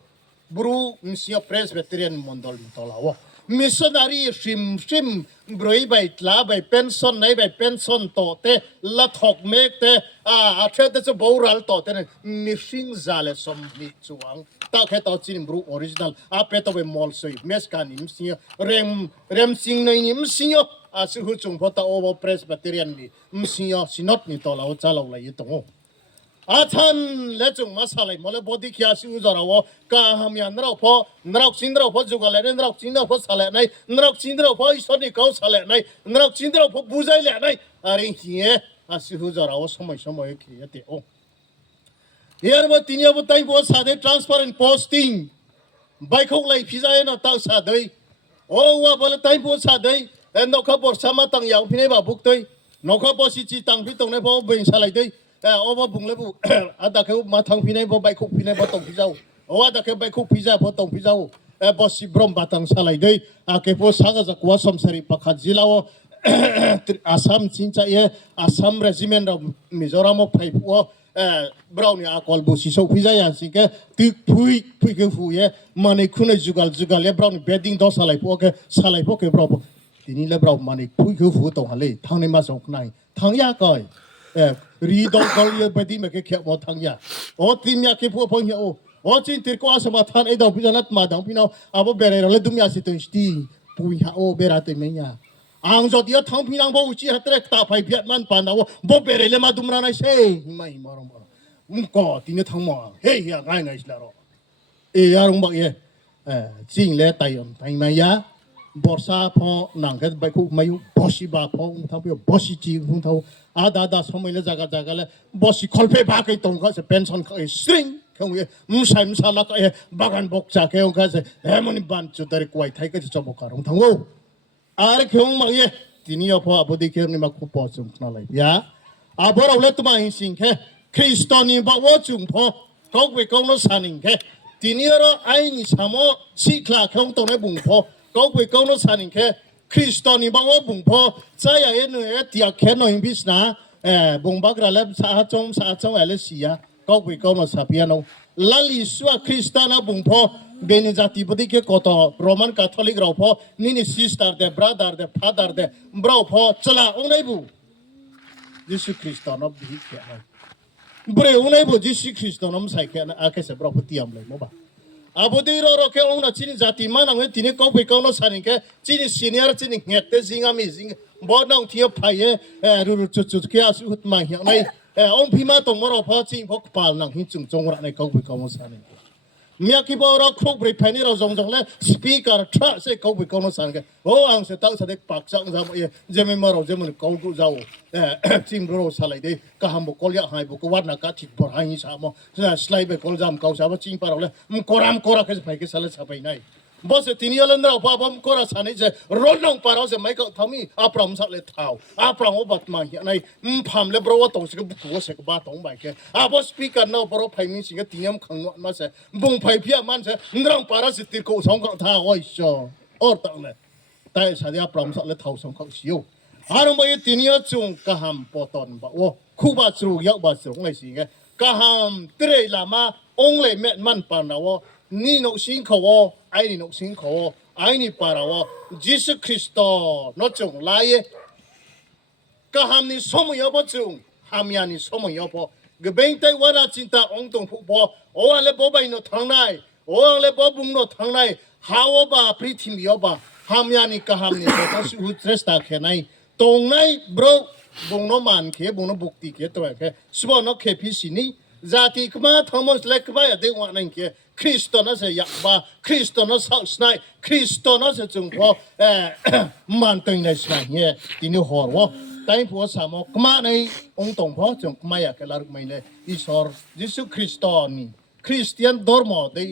buru misio presbyterian mondoli tolawo missionary shim broi bai tla bai pension nai bai pension to te la thok mek te a the te boral to te missing zale som mi chuang ta khe to chin bru original a pe to be mol soi MESCA nim sio rem sing nei nim sio a su hu chung phota o presbyterian ni msio sinot ni tolawo chalo lai toท่านและจงมาสลายมลบดีขี้อาศิวจาราวกาหามีอันเราพอนรักชินเราพอจุกอะไรนรักชินเราพอสลายในนรักชินเราพออิสระเขาสลายในนรักชินเราพอบุญใจเลยในอะไรขี้อาศิวจาราวสมัยขี้เตโอเฮียร์บัดที่นี่บัดไอ้บัวสาเด transparent posting ใบเขาเลยพิจารณาตั้งสาเดย์โอ้ว่าบัดไอ้บัวสาเดย์นกเขาบอกสามารถตั้งยาวพินัยบาบุกเตยนกเขาบอกสิจิตั้งพิตรงในพอเบ่งสลายเตยเอาว่าบุงเลยบุแต่เขามาทางพี่นายพอใบคุกพี่นายพอตรงพี่เจ้าแต่เขาใบคุกพี่เจ้าพอตรงพี่เจ้าพอสิบรมบัตังสลายด้วยเขาพอสังกัดกว่าสมศรีปักขัดจิลาวอาสัมจินใจอาสัมเรจิเมนเรามิโซรามไพพัวบราวนี่อากอลบุสิโซพี่เจ้าอย่างสิแกตึกพุยก็ฟุยมันในคุณจุกัลบราวนี่เบดดิ้งดอสลายพวกสลายพวกบราวทีนี้เลยบราวมันในพุยก็ฟุตรงหันเลยทางในมาส่งไหนทางยากก่อยรีดองกอลีไปที่เมื่อกี้เขียวหมดทางยาทีมยาเก็บพวกพงเหี่ยว โอ้จินติดก็อาสมาทานไอ้ดอกพิจารณามาดังพี่น้องอาบ่เบรเราเลยดุมยาสิตัวสตีปุยฮาโอเบราตัวเมียอ่างจอดยาทั้งพี่น้องบ่อุจิฮัตเรกตาไฟเบียดมันปานเอาบ่เบรเลยมาดุมราไนเซ่ไม่มารมมุงก็ทีนี้ทั้งหมดเฮ้ยยังไงไงสิล่ะรอเอ้ยารมบักเย่จริงเลยตายมตายมายาบอสซาพอหนังก็ไปคุมาอยู่บอสิบาพอทั้งพี่บอสิจีทั้งเท่าอาดาดาสมัยเลยจากเลยบอสิคอลเพบ้ากันตรงก็จะเป็นสันก็สตริงเขาเย่มุสลิมสาลักเย่บ้ากันบกจากเขาก็จะมันบันจุดอะไรกวยไทยก็จะจบกันทั้งโอ้อะไรเขามาเย่ทีนี้พออาบุดีเคิร์นี่มาคุปอจุงนั่นเลยยาอาบุเราเล็ดมาหินสิงแค่คริสต์นี่บอกว่าจุงพอเขาไปเขาโน้สันิงแค่ทีนี้เราไอ้นี่สามารถสิคลาเขาตรงไหนบุญพอเขาไปเขาโน้สันิงแค่คริสต์นี่บอกว่าบุญพอใจเย็นเนี่ยที่อาแค่น้อยพิษนะบุญบักระเล็บสาจงอะไรสิยาเขาไปเขาโน้สับยาโนลาลิสวาคริสต์นะบุญพอเบนิจาติบุตรเกี่ยวกับตัวโรมันคาทอลิกเราพอนี่ซิสเตอร์เดบราดาร์เดฟาดาร์เดบราพอชลาองค์ไหนบุยิสุคริสต์นับดีแค่ไหนบริวารบุจิสิคริสต์น้ำใส่แค่นั้นอาแค่เสพเราพุทธิยามเลยมั้งบ้าอาบุตรเราแค่องค์นั้นจีนจัติมานั่งทีนี้เขาไปเขาโน้สันนี่แค่จีนซีเนียร์จีนเงียบแต่ซิงอามิซิงบ่นั่งเที่ยวไพ่รู้จุดแค่อาสุดมาอย่างไรองค์พิมาตรงมาเราพอจีนพกปาลนั่งหิ้งจงรักในเขาไปเขาโน้สันนี่เมียคิดว่าเราครบริเพนี่เราจงเลยสปีกเกอร์ทรัสเซเขาไปเขาโน้สันกันโอ้อังเสตั้งแสดงปากสังจำจะไม่มาเราจะมันเขาดูเจ้าจิมเราสไลด์ก็ทำบุกเลี้ยหายบุกวัดนักทิศบรายนิสามสไลด์ไปคนจำเขาสาวจิมปาเราเลยมันโครามแค่ไปแค่สไลด์สบายไหนบอสทีนี้เราเราพอผมโคราชนี่จะร้อนลงปาเราจะไม่ก็ทำมีอาปรามสักเลยเท้าอาปรามว่าบัดมาอย่างไรพามเลยเพราะว่าตรงสิ่งบุกว่าสิ่งบ้าตรงไปแค่อาบอสปีกันเราเพราะไพ่มีสิ่งที่ยังขังนวดมาเสบุงไพ่เพี้ยมันเสนั่งปาราสิติโกสองก็ท่าโอ้ยชัวอร์ตังเลยแต่สัตยาปรามสักเลยเท้าสองก็เสียวอารมณ์ไปทีนี้จงกะหำปอตอนบ่ว่าคู่บาสรุยักบาสรุไงสิแกกะหำเตรลามาองเลยแม่มันปานเราว่านี่นกสิงเขาว่าไอ้นี่นกสิงเขาว่าไอ้นี่ปาราว่ายิสุคริสต์นกจงไล่กะหำนี่สมัยบ่จงหำยานี่สมัยบ่กเบงไตวาราจินตาองตงผู้บ่โอ้อะไรบ่ไปโนทางไหนโอ้อะไรบ่บุงโนทางไหนหาวบ่พริธิมยบ่หำยานี่กะหำนี่ก็ต้องสุดเทสตาแค่ไหนตรงไหนบรบุงโนมันเขบุงโนบุกตีเขตัวแค่สบโนเขพิสินีจาติกมาทั้งหมดเล็กมาอย่าเด็กวันนั้นเขคริสต์น่ะจะยักบ้าคริสต์น่ะสักสไนคริสต์น่ะจะจงพอมันตึงในสไนเนี่ยที่นี่หัวว่าแต่พอสามกมาในองค์ตรงพอจงมาอยากลารุไม่เลยอิสรยิสุคริสต์นี่คริสเตียนดอร์มอได้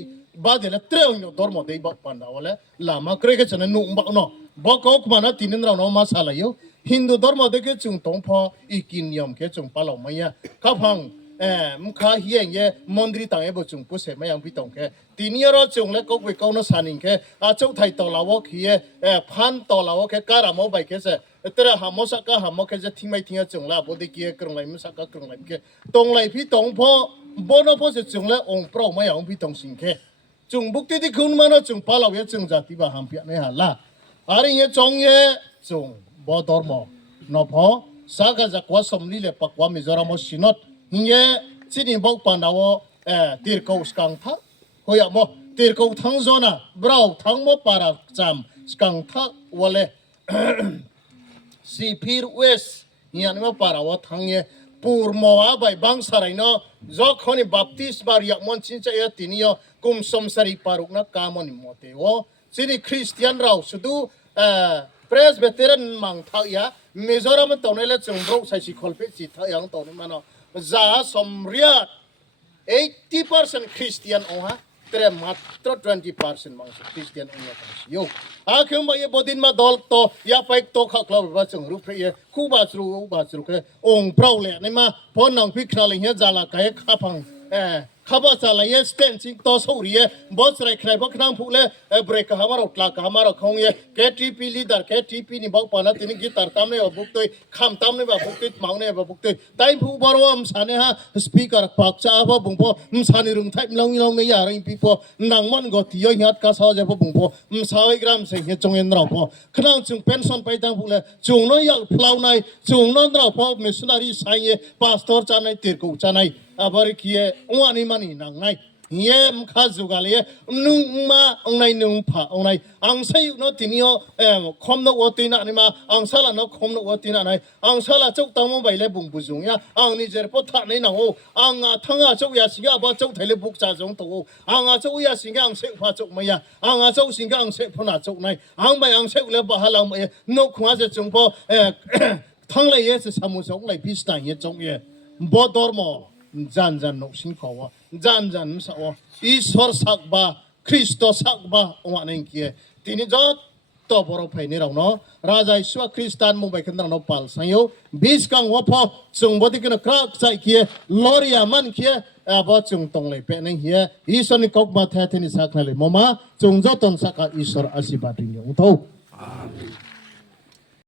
บ้าเดลเตรอินดอร์มอได้บ้าปันดาวเลยลามาเคยก็จะนุ่งบ้าเนาะบ้าเขาขมานะที่นี่เราเนาะมาสาลายอยู่ฮินดูดอร์มอได้ก็จงตรงพออีกินยอมก็จงปาลไม่ยาข้าพังมุขเฮียงเย่มนดรีต่างเอบุจงปุเสไม่ยังพิตงแค่ทีนี้เราจงเล็กก็ไปก้าวน้าสานิงแค่เจ้าไทยต่อลาวกเฮียพันต่อลาวกแค่การามอไปแค่เสแต่ละหามอสักก็หามอแค่จะทิ้งไม่ทิ้งจงละบุตรเกียกรงไหลมุสักก็กรงไหลแค่ตรงไหลพิตงพอบนพอจะจงเล็กองค์เปล่าไม่ยังพิตงสิงแค่จงบุกที่คุณมานะจงพาเราเย่จงจัดที่บ้าหามเพียในหาละอะไรเงี้ยจงเย่จงบ่ดอร์มอนอพอสักจะกว่าสมลีเลปักว่ามิจารามสินอดเงี้ยที่นี่บอกปันดาวตีร์กูสกังทักหัวมั้งตีร์กูทั้งโซน่ะบราวทั้งหมดปาราจำสกังทักวัลเล่ซีพีร์เวสเนี่ยนี่มาปาราวทั้งเนี่ยปูร์มัวไปบางสายเนาะจอกคนนี้บัพติสบาริยมันชินใจที่นี่กุมสมสริปารุกนักกามนี่หมดเอวที่นี่คริสเตียนเราสุดเพรสเบเตอร์มังทักยามิโซรามันตัวนี้เล็ดจงบราวใส่สิคอลเฟสิทักยังตัวนี้มันเนาะจ้าสมเรียด80% คริสเตียนองค์ฮะแต่มาตร20% มังสคริสเตียนองค์กันอยู่อาคือมาเยบดินมาดอลโตยาไปโตข้าวกลาวบ้าจงรูปเรียคู่บ้าสรุกองค์เปล่าเลยนี่มาพอนังพิคนาลิเฮียจาลากายข้าพังข้าบ้าจาลายสเตนซิงโตสูรีบอสไรใครพวกนั่งพูดเลยเบรกหามาเรากลากหามาเราคงแค่ทีพีลีดาร์แค่ทีพีนี่บอกปานะที่นี่กีตาร์ตามเนี่ยบุกตัวข้ามตามเนี่ยบุกตัวเมาเนี่ยบุกตัวแต่ผู้บริวารมสานี่ฮะสปีกเกอร์ปากจ้าบ่บุงพอสานี่รุ่งไทยลงเนี่ยอย่างนี้พอนังมันก็ที่ยังยัดกาซาจะบ่บุงพอสาวกรามเสียจงเงินเราพอขณะจงเพนชั่นไปตั้งพูดเลยจงน้อยอยากพลาวในจงน้อยเราพอมิสนารีสายพาสตอร์จานในตีร์กูจานในอาบริกีอวานิมันนี่นังไง เย่มข้าจุกอะไรนุ่งมาองในนุ่งผ้าองในอังใส่โนตินิโอคอมโนวัตินานี่มาอังสลันโนคอมโนวัตินาไหนอังสลัดจุกตั้งมาใบเล็บบุ้งบุญยาอังนี่เจอพอท่านี่นะโออังทั้งจุกยาสิงห์บ่จุกไทยเล็บบุกจ่าจงตัวอังจุกยาสิงห์อังเสกพาจุกไม่ยาอังจุกสิงห์อังเสกพนาจุกไหนอังไปอังเสกเล็บบ่ฮาลาไม่นกขวาจะจงพอทั้งเลยจะสมุทรสงเลยพิสตันจงบ่ดอร์มจันนกสิงห์ว่าจันสาวอีสวรสักบ่คริสต์สักบ่องค์นั่นกี่ทีนี้จอดตัวบริษัทนี่เราเนาะราชาอิสวาคริสตันมุ่งไปขึ้นเราพัลสังโยบิสกังวัพอจงบดีกันคราใส่กี่ลอรียมันกี่บ่จงตรงเลยเป็นเหี้ยอิสวนิกอกมาแท้ที่นี่สักนั่นเลยมาจงจอดตนสักอิสวรอาศิบาดินยงทู